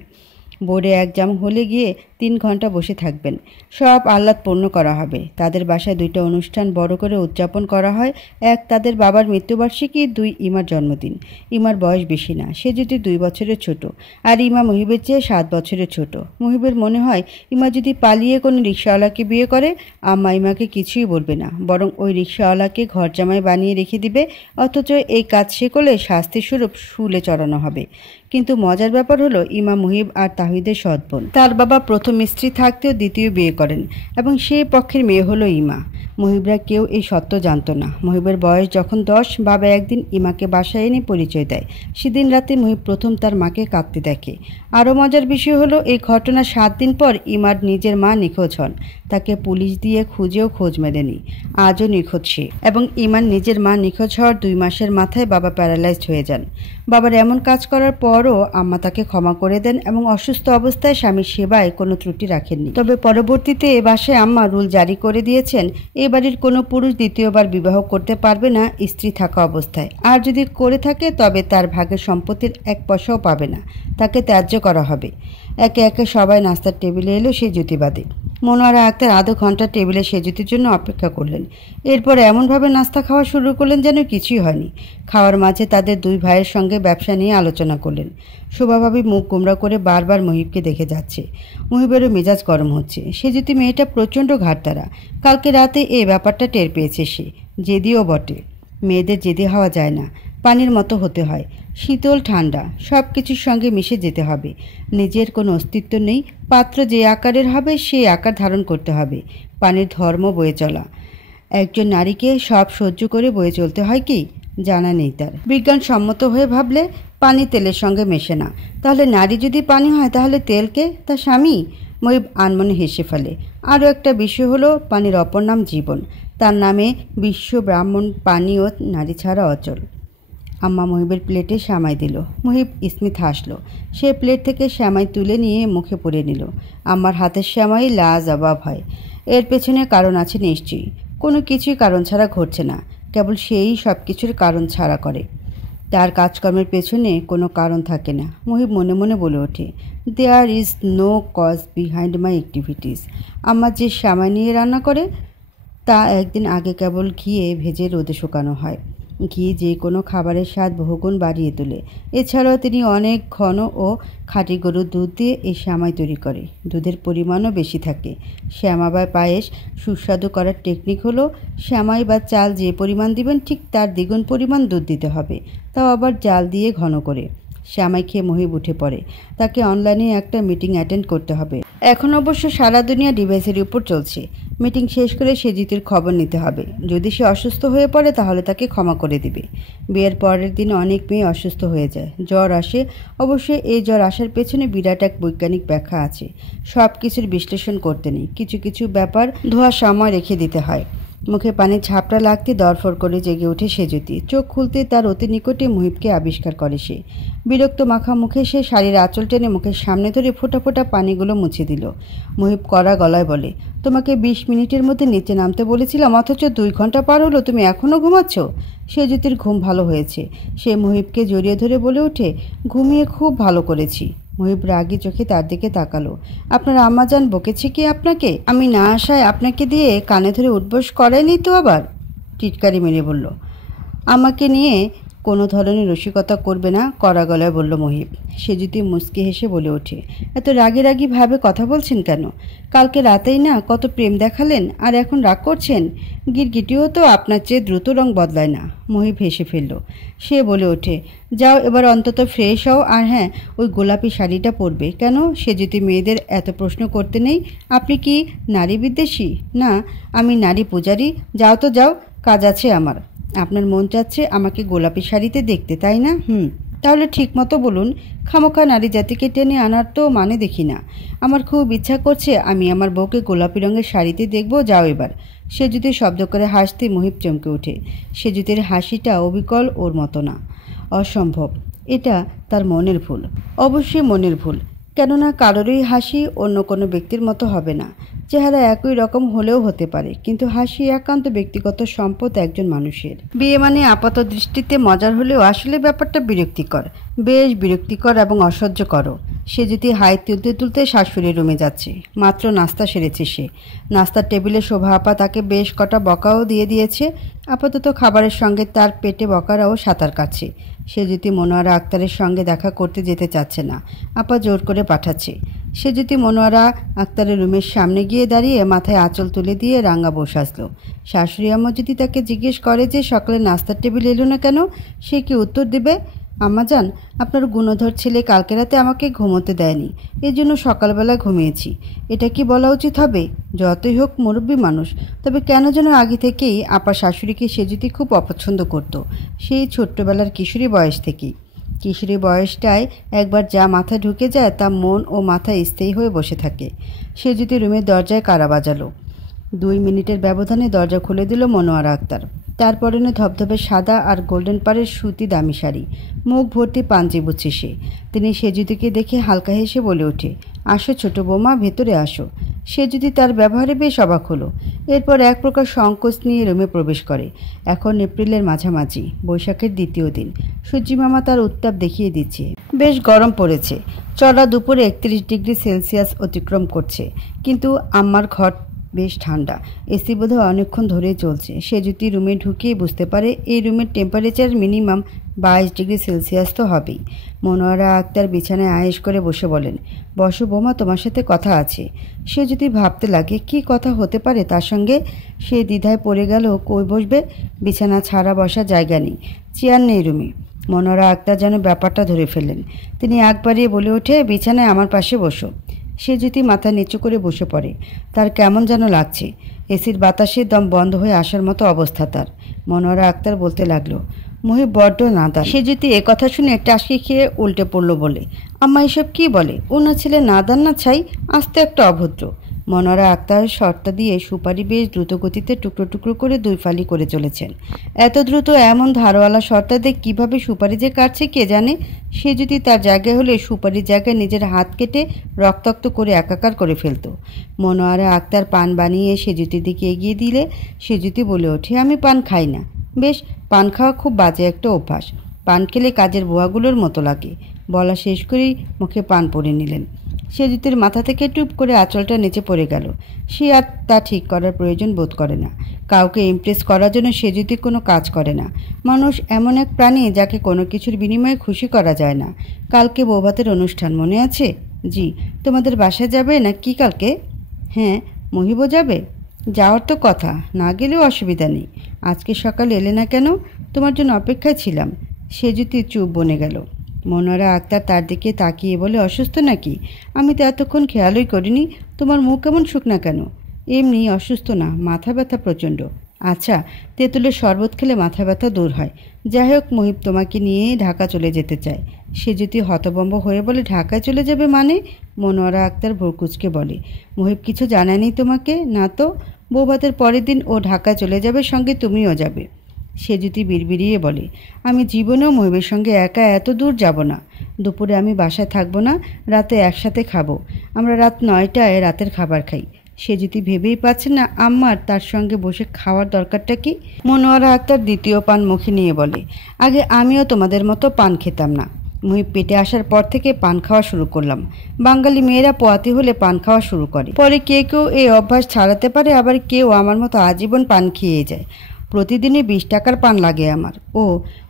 বোর্ডে এক্সাম হলে গিয়ে 3 ঘন্টা বসে থাকবেন। সব আহ্লাদপূর্ণ করা হবে। তাদের বাসায় 2টা অনুষ্ঠান বড় করে উদযাপন করা হয়। 1 তাদের বাবার মৃত্যুবার্ষিকী, 2 ইমার জন্মদিন। ইমার বয়স বেশি না, সে যদি 2 বছরের ছোট, আর ইমা মুহিবের চেয়ে 7 বছরের ছোট। মুহিবের মনে হয় ইমা যদি পালিয়ে কোনো রিক্সাওয়ালাকে বিয়ে করে, আম্মা ইমাকে কিছুই বলবে না, বরং ওই রিক্সাওয়ালাকে ঘর জামাই বানিয়ে রেখে দিবে, অথচ এই কাজ সে করলে শাস্তিস্বরূপ শুলে চড়ানো হবে। কিন্তু মজার ব্যাপার হলো ইমা মুহিব আর তাহিদের সৎ বোন। তার বাবা প্রথম স্ত্রী থাকতেও দ্বিতীয় বিয়ে করেন এবং সেই পক্ষের মেয়ে হলো ইমা। মুহিবরা কেউ এই সত্য জানত না। মুহিবের বয়স যখন 10, বাবা একদিন ইমাকে বাসায় এনে পরিচয় দেয়। সেদিন রাতে মুহিব প্রথম তার মাকে কাঁদতে দেখে। আরও মজার বিষয় হলো এই ঘটনার 7 দিন পর ইমার নিজের মা নিখোঁজ হন। তাকে পুলিশ দিয়ে খুঁজেও খোঁজ মেলেনি। আজও নিখোঁজ সে। এবং ইমার নিজের মা নিখোঁজ হওয়ার 2 মাসের মাথায় বাবা প্যারালাইজড হয়ে যান। বাবার এমন কাজ করার পরও আম্মা তাকে ক্ষমা করে দেন এবং অসুস্থ অবস্থায় স্বামীর সেবায় কোনো ত্রুটি রাখেননি। তবে পরবর্তীতে এ বাসায় আম্মা রুল জারি করে দিয়েছেন, এ বাড়ির কোনো পুরুষ দ্বিতীয়বার বিবাহ করতে পারবে না স্ত্রী থাকা অবস্থায়। আর যদি করে থাকে তবে তার ভাগের সম্পত্তির 1 পয়সাও পাবে না, তাকে ত্যায্য করা হবে। একে একে সবাই নাস্তার টেবিলে এলো সেই জুতিবাদে। মনোয়ারা আক্তার আধা ঘন্টা টেবিলে সেজুতির জন্য অপেক্ষা করলেন। এরপর এমনভাবে নাস্তা খাওয়া শুরু করলেন যেন কিছুই হয়নি। খাওয়ার মাঝে তাদের 2 ভাইয়ের সঙ্গে ব্যবসা নিয়ে আলোচনা করলেন। শোভাভাবী মুখ গোমরা করে বারবার মুহিবকে দেখে যাচ্ছে। মুহিবেরও মেজাজ গরম হচ্ছে। সেজুতি মেয়েটা প্রচণ্ড ঘাটতারা। কালকে রাতে এই ব্যাপারটা টের পেয়েছে সে। জেদিও বটে। মেয়েদের জেদি হওয়া যায় না, পানির মতো হতে হয়, শীতল ঠান্ডা সব কিছুর সঙ্গে মিশে যেতে হবে। নিজের কোনো অস্তিত্ব নেই, পাত্র যে আকারের হবে সেই আকার ধারণ করতে হবে। পানির ধর্ম বয়ে চলা। একজন নারীকে সব সহ্য করে বয়ে চলতে হয় কি জানা নেই তার। বিজ্ঞানসম্মত হয়ে ভাবলে পানি তেলের সঙ্গে মেশে না। তাহলে নারী যদি পানি হয় তাহলে তেলকে তার স্বামী? মুহিব আনমনে হেসে ফেলে। আরও একটা বিষয় হলো পানির অপর নাম জীবন। তার নামে বিশ্ব ব্রাহ্মণ পানি ও নারী ছাড়া অচল। আম্মা মুহিবের প্লেটে শ্যামাই দিল। মুহিব স্মিত হাসল। সে প্লেট থেকে শ্যামাই তুলে নিয়ে মুখে পুরে নিল। আম্মার হাতের শ্যামাই লাজবাব হয়। এর পেছনে কারণ আছে নিশ্চয়ই। কোনো কিছুই কারণ ছাড়া ঘটছে না, কেবল সেই সব কিছুর কারণ ছাড়া করে। তার কাজকর্মের পেছনে কোনো কারণ থাকে না। মুহিব মনে মনে বলে ওঠে, there is no cause behind my activities. আম্মা যে শ্যামাই নিয়ে রান্না করে তা একদিন আগে কেবল ঘিয়ে ভেজে রোদে শুকানো হয়। ঘি যে কোনো খাবারের স্বাদ বহুগুণ বাড়িয়ে তোলে। এছাড়াও তিনি অনেক ঘন ও খাঁটি গরুর দুধ দিয়ে এই শ্যামাই তৈরি করে। দুধের পরিমাণও বেশি থাকে। শ্যামা বা পায়েস সুস্বাদু করার টেকনিক হলো শ্যামাই বা চাল যে পরিমাণ দিবেন ঠিক তার দ্বিগুণ পরিমাণ দুধ দিতে হবে, তাও আবার জাল দিয়ে ঘন করে। শ্যামাই খেয়ে মুহিব উঠে পড়ে। তাকে অনলাইনে একটা মিটিং অ্যাটেন্ড করতে হবে। এখন অবশ্য সারা দুনিয়া ডিভাইসের উপর চলছে। মিটিং শেষ করে সেজিতের খবর নিতে হবে। যদি সে অসুস্থ হয়ে পড়ে তাহলে তাকে ক্ষমা করে দিবে। বিয়ের পরের দিন অনেক মেয়ে অসুস্থ হয়ে যায়, জ্বর আসে। অবশ্যই এই জ্বর আসার পেছনে বিরাট এক বৈজ্ঞানিক ব্যাখ্যা আছে। সব কিছুর বিশ্লেষণ করতে নেই, কিছু কিছু ব্যাপার ধোয়ার সময় রেখে দিতে হয়। মুখে পানির ঝাপটা লাগতে দরফর করে জেগে ওঠে সেজুতি। চোখ খুলতে তার অতি নিকটে মুহিবকে আবিষ্কার করে সে। বিরক্ত মাখা মুখে সে শাড়ির আঁচল টেনে মুখের সামনে ধরে ফোঁটা ফোঁটা পানিগুলো মুছে দিল। মুহিব কড়া গলায় বলে, তোমাকে 20 মিনিটের মধ্যে নিচে নামতে বলেছিলাম, অথচ 2 ঘন্টা পার হলো, তুমি এখনও ঘুমাচ্ছ? সেজুতির ঘুম ভালো হয়েছে। সে মুহিবকে জড়িয়ে ধরে বলে ওঠে, ঘুমিয়ে খুব ভালো করেছি। মুহিব রাগী চোখে তার দিকে তাকালো। আপনার আম্মাজান বকেছে কি আপনাকে? আমি না আসায় আপনাকে দিয়ে কানে ধরে উঠবোস করায়নি তো আবার? টিটকারি মেরে বলল। আমাকে নিয়ে কোনো ধরনের রসিকতা করবে না, কড়া গলায় বলল মুহিব। সেজুতি মুচকি হেসে বলে ওঠে, এত রাগি রাগি ভাবে কথা বলছেন কেন? কালকে রাতেই না কত প্রেম দেখালেন, আর এখন রাগ করছেন? গিরগিটিও তো আপনার চেয়ে দ্রুত রং বদলায় না। মুহিব হেসে ফেলল। সে বলে ওঠে, যাও এবার অন্তত ফ্রেশ হও, আর হ্যাঁ, ওই গোলাপি শাড়িটা পরবে। কেন? সেজুতি মেয়েদের এত প্রশ্ন করতে নেই। আপনি কি নারী বিদ্বেষী? না, আমি নারী পূজারী। যাও তো যাও, কাজ আছে আমার। আপনার মন চাচ্ছে আমাকে গোলাপি শাড়িতে দেখতে, তাই না? তাহলে ঠিক মতো বলুন। খামোখা নারী জাতিকে টেনে আনার তো মানে দেখি না। আমার খুব ইচ্ছা করছে আমি আমার বউকে গোলাপি রঙের শাড়িতে দেখব। যাও এবার। সেজুতি শব্দ করে হাসতে মুহিব চমকে ওঠে। সেজুতির হাসিটা অবিকল ওর মতো না, অসম্ভব। এটা তার মনের ভুল। অবশ্যই মনের ভুল। কেননা কারোরই হাসি অন্য কোনো ব্যক্তির মতো হবে না। চেহারা একই রকম হলেও হতে পারে, কিন্তু হাসি একান্ত ব্যক্তিগত সম্পদ একজন মানুষের। বিয়ে মানে আপাত দৃষ্টিতে মজার হলেও আসলে ব্যাপারটা বিরক্তিকর, বেশ বিরক্তিকর এবং অসহ্যকরও। সে যদি হাই তুলতে তুলতে শাশুড়ির রুমে যাচ্ছে। মাত্র নাস্তা সেরেছে সে। নাস্তার টেবিলে শোভা আপা তাকে বেশ কটা বকাও দিয়ে দিয়েছে। আপাতত খাবারের সঙ্গে তার পেটে বকারাও সাঁতার কাটছে। সে যদি মনোয়ারা আক্তারের সঙ্গে দেখা করতে যেতে চাচ্ছে না, আপা জোর করে পাঠাচ্ছে। সে যদি মনোয়ারা আক্তারের রুমের সামনে গিয়ে দাঁড়িয়ে মাথায় আঁচল তুলে দিয়ে রাঙা বসে আসলো। শাশুড়ি আম্মা যদি তাকে জিজ্ঞেস করে যে সকালে নাস্তার টেবিল এলো না কেন, সে কি উত্তর দেবে? আম্মাজান, আপনার গুণধর ছেলে কালকে রাতে আমাকে ঘুমোতে দেয়নি, এর জন্য সকালবেলা ঘুমিয়েছি। এটা কি বলা উচিত হবে? যতই হোক মুরব্বী মানুষ, তবে কেন যেন আগে থেকেই আপার শাশুড়িকে সে যদি খুব অপছন্দ করত, সেই ছোট্টবেলার কিশোরী বয়স থেকেই। কিশোরী বয়সটায় একবার যা মাথায় ঢুকে যায় তা মন ও মাথায় স্থায়ী হয়ে বসে থাকে। সে যদি রুমের দরজায় কারা বাজালো। 2 মিনিটের ব্যবধানে দরজা খুলে দিল মনোয়ারা আক্তার। তার পরনে ধবধবে সাদা আর গোল্ডেন পাড়ের সুতি দামি শাড়ি, মুখ ভর্তি পাঞ্জি বুঝছে সে। তিনি সেজুদিকে দেখে হালকা হেসে বলে ওঠে, আসো ছোট বৌমা, ভেতরে আসো। সে যদি তার ব্যবহারে বেশ অবাক হলো। এরপর এক প্রকার সংকোচ নিয়ে রুমে প্রবেশ করে। এখন এপ্রিলের মাঝামাঝি, বৈশাখের 2য় দিন। সূর্যিমামা তার উত্তাপ দেখিয়ে দিচ্ছে। বেশ গরম পড়েছে। চড়া দুপুরে 31 ডিগ্রি সেলসিয়াস অতিক্রম করছে। কিন্তু আম্মার ঘর বেশ ঠান্ডা। এসি বোধহয় অনেকক্ষণ ধরেই চলছে। সে যদি রুমে ঢুকেই বুঝতে পারে এই রুমের টেম্পারেচার মিনিমাম 22 ডিগ্রি সেলসিয়াস তো হবেই। মনোয়ারা আক্তার বিছানায় আয়েশ করে বসে বলেন, বসো বৌমা, তোমার সাথে কথা আছে। সে যদি ভাবতে লাগে কি কথা হতে পারে তার সঙ্গে, সে দ্বিধায় পড়ে গেল। কই বসবে? বিছানা ছাড়া বসার জায়গা নেই, চেয়ার নেই রুমে। মনোয়ারা আক্তার যেন ব্যাপারটা ধরে ফেললেন। তিনি আগ বাড়িয়ে বলে ওঠে, বিছানায় আমার পাশে বসো। সে যদি মাথা নিচু করে বসে পড়ে। তার কেমন যেন লাগছে। এসির বাতাসে দম বন্ধ হয়ে আসার মতো অবস্থা তার। মনোয়ারা আক্তার বলতে লাগলো, মহিব বড্ড নাদান। সে যদি কথা শুনে টাসকি খেয়ে উল্টে পড়ল বলে, আম্মা এসব কি বলে? ওনার ছেলে নাদান না ছাই, আস্তে একটা অভদ্র। মনোয়ারা আক্তার শর্তা দিয়ে সুপারি বেশ দ্রুত গতিতে টুকরো টুকরো করে 2 ফালি করে চলেছেন। এত দ্রুত এমন ধারওয়ালা শর্তাতে কিভাবে সুপারি যে কাটছে কে জানে। সে যদি তার জায়গায় হলে সুপারির জায়গায় নিজের হাত কেটে রক্তাক্ত করে একাকার করে ফেলত। মনোয়ারা আক্তার পান বানিয়ে সেজুতির দিকে এগিয়ে দিলে সেজুতি বলে ওঠে, আমি পান খাই না। বেশ, পান খাওয়া খুব বাজে একটা অভ্যাস। পান খেলে কাজের বুয়াগুলোর মতো লাগে। বলা শেষ করেই মুখে পান পরে নিলেন। সেজুতির মাথা থেকে টুপ করে আঁচলটা নিচে পড়ে গেল। সে আর তা ঠিক করার প্রয়োজন বোধ করে না। কাউকে ইমপ্রেস করার জন্য সেজুতি কোনো কাজ করে না। মানুষ এমন এক প্রাণী যাকে কোনো কিছুর বিনিময়ে খুশি করা যায় না। কালকে বৌভাতের অনুষ্ঠান মনে আছে? জি। তোমাদের বাসায় যাবে না কি কালকে? হ্যাঁ। মহিবও যাবে? যাওয়ার তো কথা, না গেলেও অসুবিধা নেই। আজকে সকালে এলে না কেন? তোমার জন্য অপেক্ষায় ছিলাম। সেজুতি চুপ বনে গেল। মনোয়ারা আক্তার তার দিকে তাকিয়ে বলে, অসুস্থ নাকি? আমি তো এতক্ষণ খেয়ালই করিনি। তোমার মুখ কেমন শুকনা কেন? এমনি, অসুস্থ না, মাথা ব্যথা প্রচণ্ড। আচ্ছা, তেঁতুলের শরবত খেলে মাথা ব্যথা দূর হয়। যাই হোক, মহিব তোমাকে নিয়ে ঢাকা চলে যেতে চায়। সে যদি হতভম্ব হয়ে বলে, ঢাকায় চলে যাবে মানে? মনোয়ারা আক্তার ভ্রুকুঁচকে বলে, মহিব কিছু জানায়নি তোমাকে? না তো। বৌভাতের পরের দিন ও ঢাকায় চলে যাবে, সঙ্গে তুমিও যাবে। সে যদি বিড়বিড়িয়ে বলে, আমি জীবনেও মহিবের সঙ্গে একা এত দূর যাব না। দুপুরে আমি বাসায় থাকবো না, রাতে একসাথে খাবো। আমরা রাত 9টায় রাতের খাবার খাই। সে যদি ভেবেই পাচ্ছে না আম্মার তার সঙ্গে বসে খাওয়ার দরকারটা কি। মনোয়ারা আক্তার দ্বিতীয় পান মুখে নিয়ে বলে, আগে আমিও তোমাদের মতো পান খেতাম না। মহিব পেটে আসার পর থেকে পান খাওয়া শুরু করলাম। বাঙালি মেয়েরা পোয়াতি হলে পান খাওয়া শুরু করে। পরে কেউ কেউ এই অভ্যাস ছাড়াতে পারে, আবার কেউ আমার মতো আজীবন পান খেয়ে যায়। প্রতিদিনই 20 টাকার পান লাগে আমার। ও,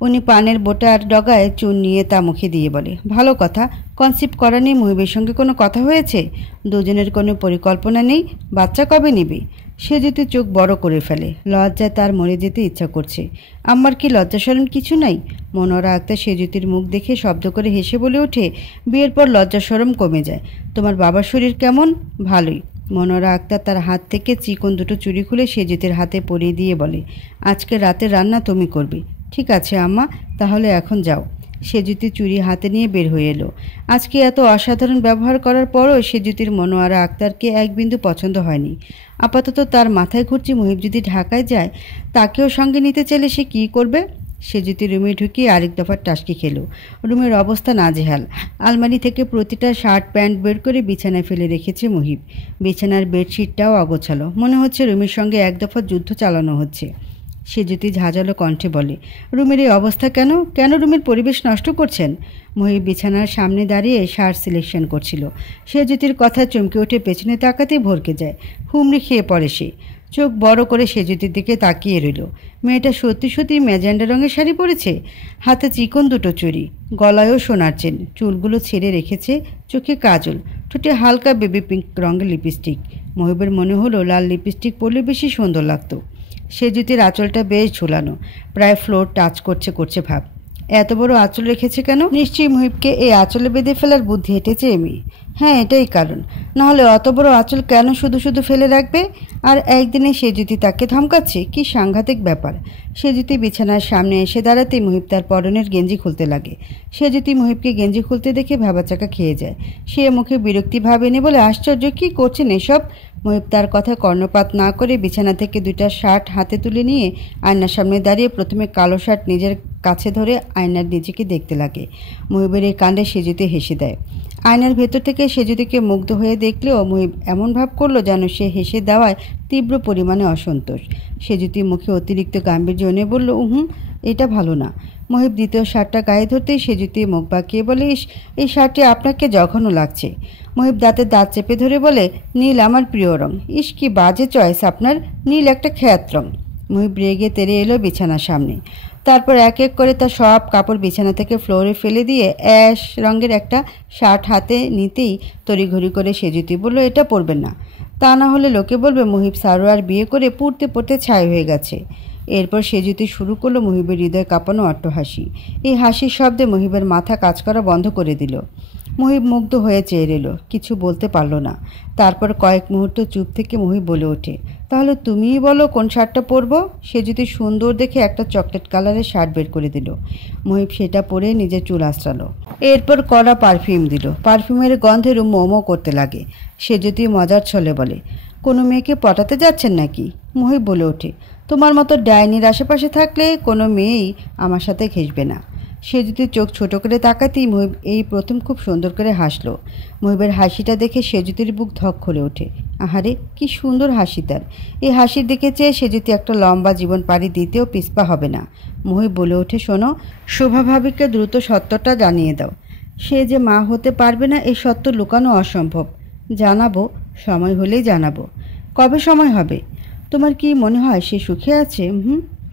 উনি পানের বোটার ডগায় চুন নিয়ে তা মুখে দিয়ে বলে, ভালো কথা। কনসিভ করা নিয়ে মহিবের সঙ্গে কোনো কথা হয়েছে? দুজনের কোনো পরিকল্পনা নেই? বাচ্চা কবে নিবে? সে যদি চোখ বড় করে ফেলে। লজ্জায় তার মরে যেতে ইচ্ছা করছে। আমার কি লজ্জা শরম কিছু নাই? মনোয়ারা আক্তার সেজুতির মুখ দেখে শব্দ করে হেসে বলে ওঠে, বিয়ের পর লজ্জা শরম কমে যায়। তোমার বাবার শরীর কেমন? ভালোই। মনোয়ারা আক্তার তার হাত থেকে চিকন দুটো চুড়ি খুলে সেজুতির হাতে পরিয়ে দিয়ে বলে, আজকে রাতের রান্না তুমি করবে। ঠিক আছে আম্মা, তাহলে এখন যাও। সেজুতি চুড়ি হাতে নিয়ে বের হয়ে এলো। আজকে এত অসাধারণ ব্যবহার করার পরও সেজুতির মনোয়ারা আক্তারকে এক বিন্দু পছন্দ হয়নি। আপাতত তার মাথায় ঘুরছে, মহিব যদি ঢাকায় যায়, তাকেও সঙ্গে নিতে চাইলে সে কী করবে? সেজুতি রুমে ঢুকিয়ে আরেক দফা টাসকি খেলো। রুমের অবস্থা নাজেহাল। আলমারি থেকে প্রতিটা শার্ট প্যান্ট বের করে বিছানায় ফেলে রেখেছে মুহিব। বিছানার বেডশিটটাও অগোছালো, মনে হচ্ছে রুমের সঙ্গে এক দফা যুদ্ধ চালানো হচ্ছে। সেজুতি ঝাঁঝালো কণ্ঠে বলে, রুমের এই অবস্থা কেন? কেন রুমের পরিবেশ নষ্ট করছেন? মুহিব বিছানার সামনে দাঁড়িয়ে শার্ট সিলেকশন করছিল। সেজুতির কথা চমকে উঠে পেছনে তাকাতেই ভরকে যায়। হুমড়ি খেয়ে পড়ে সে। চোখ বড় করে সেজুতির দিকে তাকিয়ে রইল। মেয়েটা সত্যি সত্যি ম্যাজেন্ডা রঙের শাড়ি পরেছে, হাতে চিকন দুটো চুড়ি, গলায়ও সোনার চেন, চুলগুলো ছেড়ে রেখেছে, চোখে কাজল, ঠোঁটে হালকা বেবি পিঙ্ক রঙের লিপস্টিক। মুহিবের মনে হলো লাল লিপস্টিক পরলে বেশি সুন্দর লাগতো। সেজুতির আঁচলটা বেশ ঝুলানো, প্রায় ফ্লোর টাচ করছে ভাব। এত বড় আঁচল রেখেছে কেন? নিশ্চয়ই মুহিবকে এই আঁচলে বেঁধে ফেলার বুদ্ধি হেঁটেছে এমি। হ্যাঁ, এটাই কারণ। নাহলে অত বড় আঁচল কেন শুধু শুধু ফেলে রাখবে? আর একদিনে সেজুতি তাকে ধমকাচ্ছে, কি সাংঘাতিক ব্যাপার। সেজুতি বিছানার সামনে এসে দাঁড়াতেই মুহিব তার পরনের গেঞ্জি খুলতে লাগে। সেজুতি মুহিবকে গেঞ্জি খুলতে দেখে ভ্যাবাচাকা খেয়ে যায়। সে মুখে বিরক্তি ভাব এনে বলে, আশ্চর্য, কি করছেন এসব? মুহিব তার কথায় কর্ণপাত না করে বিছানা থেকে দুইটা শার্ট হাতে তুলে নিয়ে আয়নার সামনে দাঁড়িয়ে প্রথমে কালো শার্ট নিজের কাছে ধরে আয়নার নিজেকে দেখতে লাগে। মুহিবের এই কাণ্ডে সেজুতি হেসে দেয়। আয়নার ভেতর থেকে সেজুতিকে মুগ্ধ হয়ে দেখলেও মুহিব এমন ভাব করলো যেন সে হেসে দেওয়ায় তীব্র পরিমাণে অসন্তোষ। সেজুতি মুখে অতিরিক্ত গাম্ভীর্য এনে বলল, এটা ভালো না। মুহিব দ্বিতীয় শার্টটা গায়ে ধরতেই সেজুতি মুখ বাঁকিয়ে বলে, এই শার্টটি আপনাকে জঘন্য লাগছে। মুহিব দাঁতের দাঁত চেপে ধরে বলে, নীল আমার প্রিয় রং। কি বাজে চয়েস আপনার, নীল একটা খ্যাত রং। মুহিব রেগে তেড়ে এলো বিছানার সামনে। তারপর এক এক করে তার সব কাপড় বিছানা থেকে ফ্লোরে ফেলে দিয়ে অ্যাশ রঙের একটা শার্ট হাতে নিতেই তড়িঘড়ি করে সেজুতি বলল, এটা পরবেন না, তা না হলে লোকে বলবে মুহিব সারোয়ার বিয়ে করে পড়তে পড়তে ছাই হয়ে গেছে। এরপর সেজুতি শুরু করলো মুহিবের হৃদয় কাঁপানো অট্টহাসি। এই হাসির শব্দে মুহিবের মাথা কাজ করা বন্ধ করে দিল। মুহিব মুগ্ধ হয়ে চেয়ে রইল, কিছু বলতে পারল না। তারপর কয়েক মুহূর্ত চুপ থেকে মুহিব বলে ওঠে, তাহলে তুমিই বলো কোন শার্টটা পরবো? সেজুতি সুন্দর দেখে একটা চকলেট কালারের শার্ট বের করে দিল। মুহিব সেটা পরে নিজের চুল আঁচড়ালো। এরপর কড়া পারফিউম দিল। পারফিউমের গন্ধে রুম মোমো করতে লাগে। সেজুতি মজার ছলে বলে, কোনো মেয়েকে পটাতে যাচ্ছেন নাকি? মুহিব বলে ওঠে, তোমার মতো ডাইনির আশেপাশে থাকলে কোনো মেয়েই আমার সাথে ঘেঁষবে না। সেজুতি চোখ ছোট করে তাকাতেই মুহিব এই প্রথম খুব সুন্দর করে হাসলো। মুহিবের হাসিটা দেখে সেজুতির বুক ধক করে ওঠে। আহারে, কি সুন্দর হাসি তার! এই হাসির দিকে চেয়ে সেজুতি একটা লম্বা জীবন পাড়ি দিতেও পিছপা হবে না। মুহিব বলে ওঠে, শোনো, শোভা ভাবিকে দ্রুত সত্যটা জানিয়ে দাও। সে যে মা হতে পারবে না এই সত্য লুকানো অসম্ভব। জানাবো, সময় হলেই জানাবো। কবে সময় হবে? তোমার কি মনে হয় সে সুখে আছে?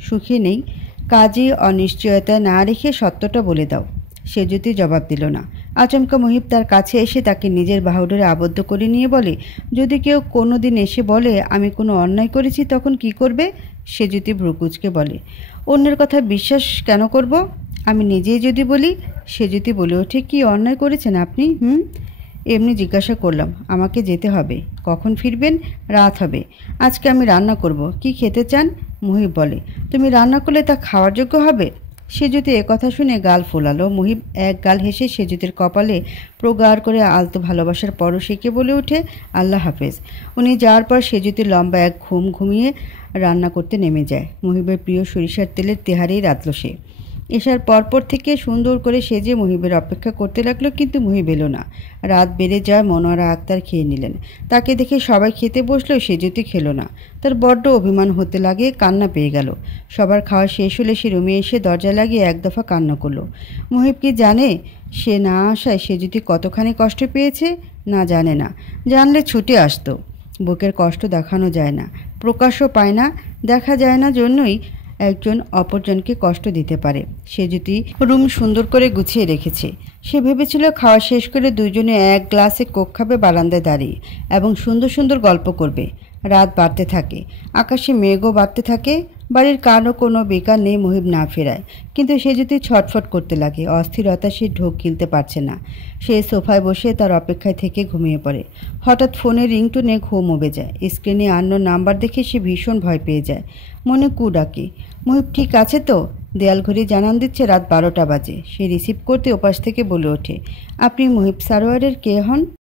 সুখে নেই। কাজে অনিশ্চয়তা না রেখে সত্যটা বলে দাও। সেজুতি জবাব দিল না। আচমকা মুহিব তার কাছে এসে তাকে নিজের বাহুডোরে আবদ্ধ করে নিয়ে বলে, যদি কেউ কোনো দিন এসে বলে আমি কোনো অন্যায় করেছি তখন কি করবে? সেজুতি ভ্রুকুচকে বলে, অন্যের কথা বিশ্বাস কেন করব? আমি নিজেই যদি বলি। সেজুতি বলে ওঠে, কি অন্যায় করেছেন আপনি? এমনি জিজ্ঞাসা করলাম। আমাকে যেতে হবে। কখন ফিরবেন? রাত হবে। আজকে আমি রান্না করব। কি খেতে চান? মুহিব বলে, তুমি রান্না করলে তা খাওয়ার যোগ্য হবে? সেজুতি একথা শুনে গাল ফোলালো। মুহিব এক গাল হেসে সেজুতির কপালে প্রগাঢ় করে আলতো ভালোবাসার পরশ এঁকে বলে ওঠে, আল্লাহ হাফেজ। উনি যাওয়ার পর সেজুতির লম্বা এক ঘুমিয়ে রান্না করতে নেমে যায়। মুহিবের প্রিয় সরিষার তেলের তেহারেই রাঁধল সে। এসার পরপর থেকে সুন্দর করে সেজে মুহিবের অপেক্ষা করতে লাগলো, কিন্তু মুহিব এলো না। রাত বেড়ে যায়। মনোয়ারা আক্তার খেয়ে নিলেন। তাকে দেখে সবাই খেতে বসলেও সেজুতি খেলো না। তার বড্ড অভিমান হতে লাগে, কান্না পেয়ে গেল। সবার খাওয়া শেষ হলে সে রুমে এসে দরজা লাগিয়ে এক দফা কান্না করলো। মুহিব কি জানে সে না আসায় সেজুতি কতখানি কষ্ট পেয়েছে? না, জানে না। জানলে ছুটে আসতো। বুকের কষ্ট দেখানো যায় না, প্রকাশও পায় না। দেখা যায় না জন্যই একজন অপরজনকে কষ্ট দিতে পারে। সেজুতি রুম সুন্দর করে গুছিয়ে রেখেছে। সে ভেবেছিল খাওয়া শেষ করে দুইজনে এক গ্লাসে কোক খাবে বারান্দায় দাঁড়িয়ে এবং সুন্দর সুন্দর গল্প করবে। রাত বাড়তে থাকে, আকাশে মেঘও বাড়তে থাকে। বাড়ির কারও কোনো বেকার নেই মুহিব না ফেরায়, কিন্তু সে যদি ছটফট করতে লাগে। অস্থিরতা সে ঢোক গিলতে পারছে না। সে সোফায় বসে তার অপেক্ষায় থেকে ঘুমিয়ে পড়ে। হঠাৎ ফোনের রিংটোনে ঘুম উবে যায়। স্ক্রিনে আননোন নাম্বার দেখে সে ভীষণ ভয় পেয়ে যায়। মনে কু ডাকে, মুহিব ঠিক আছে তো? দেয়াল ঘড়ি জানান দিচ্ছে রাত 12টা বাজে। সে রিসিভ করতে ওপাশ থেকে বলে ওঠে, আপনি মুহিব সারোয়ারের কে হন?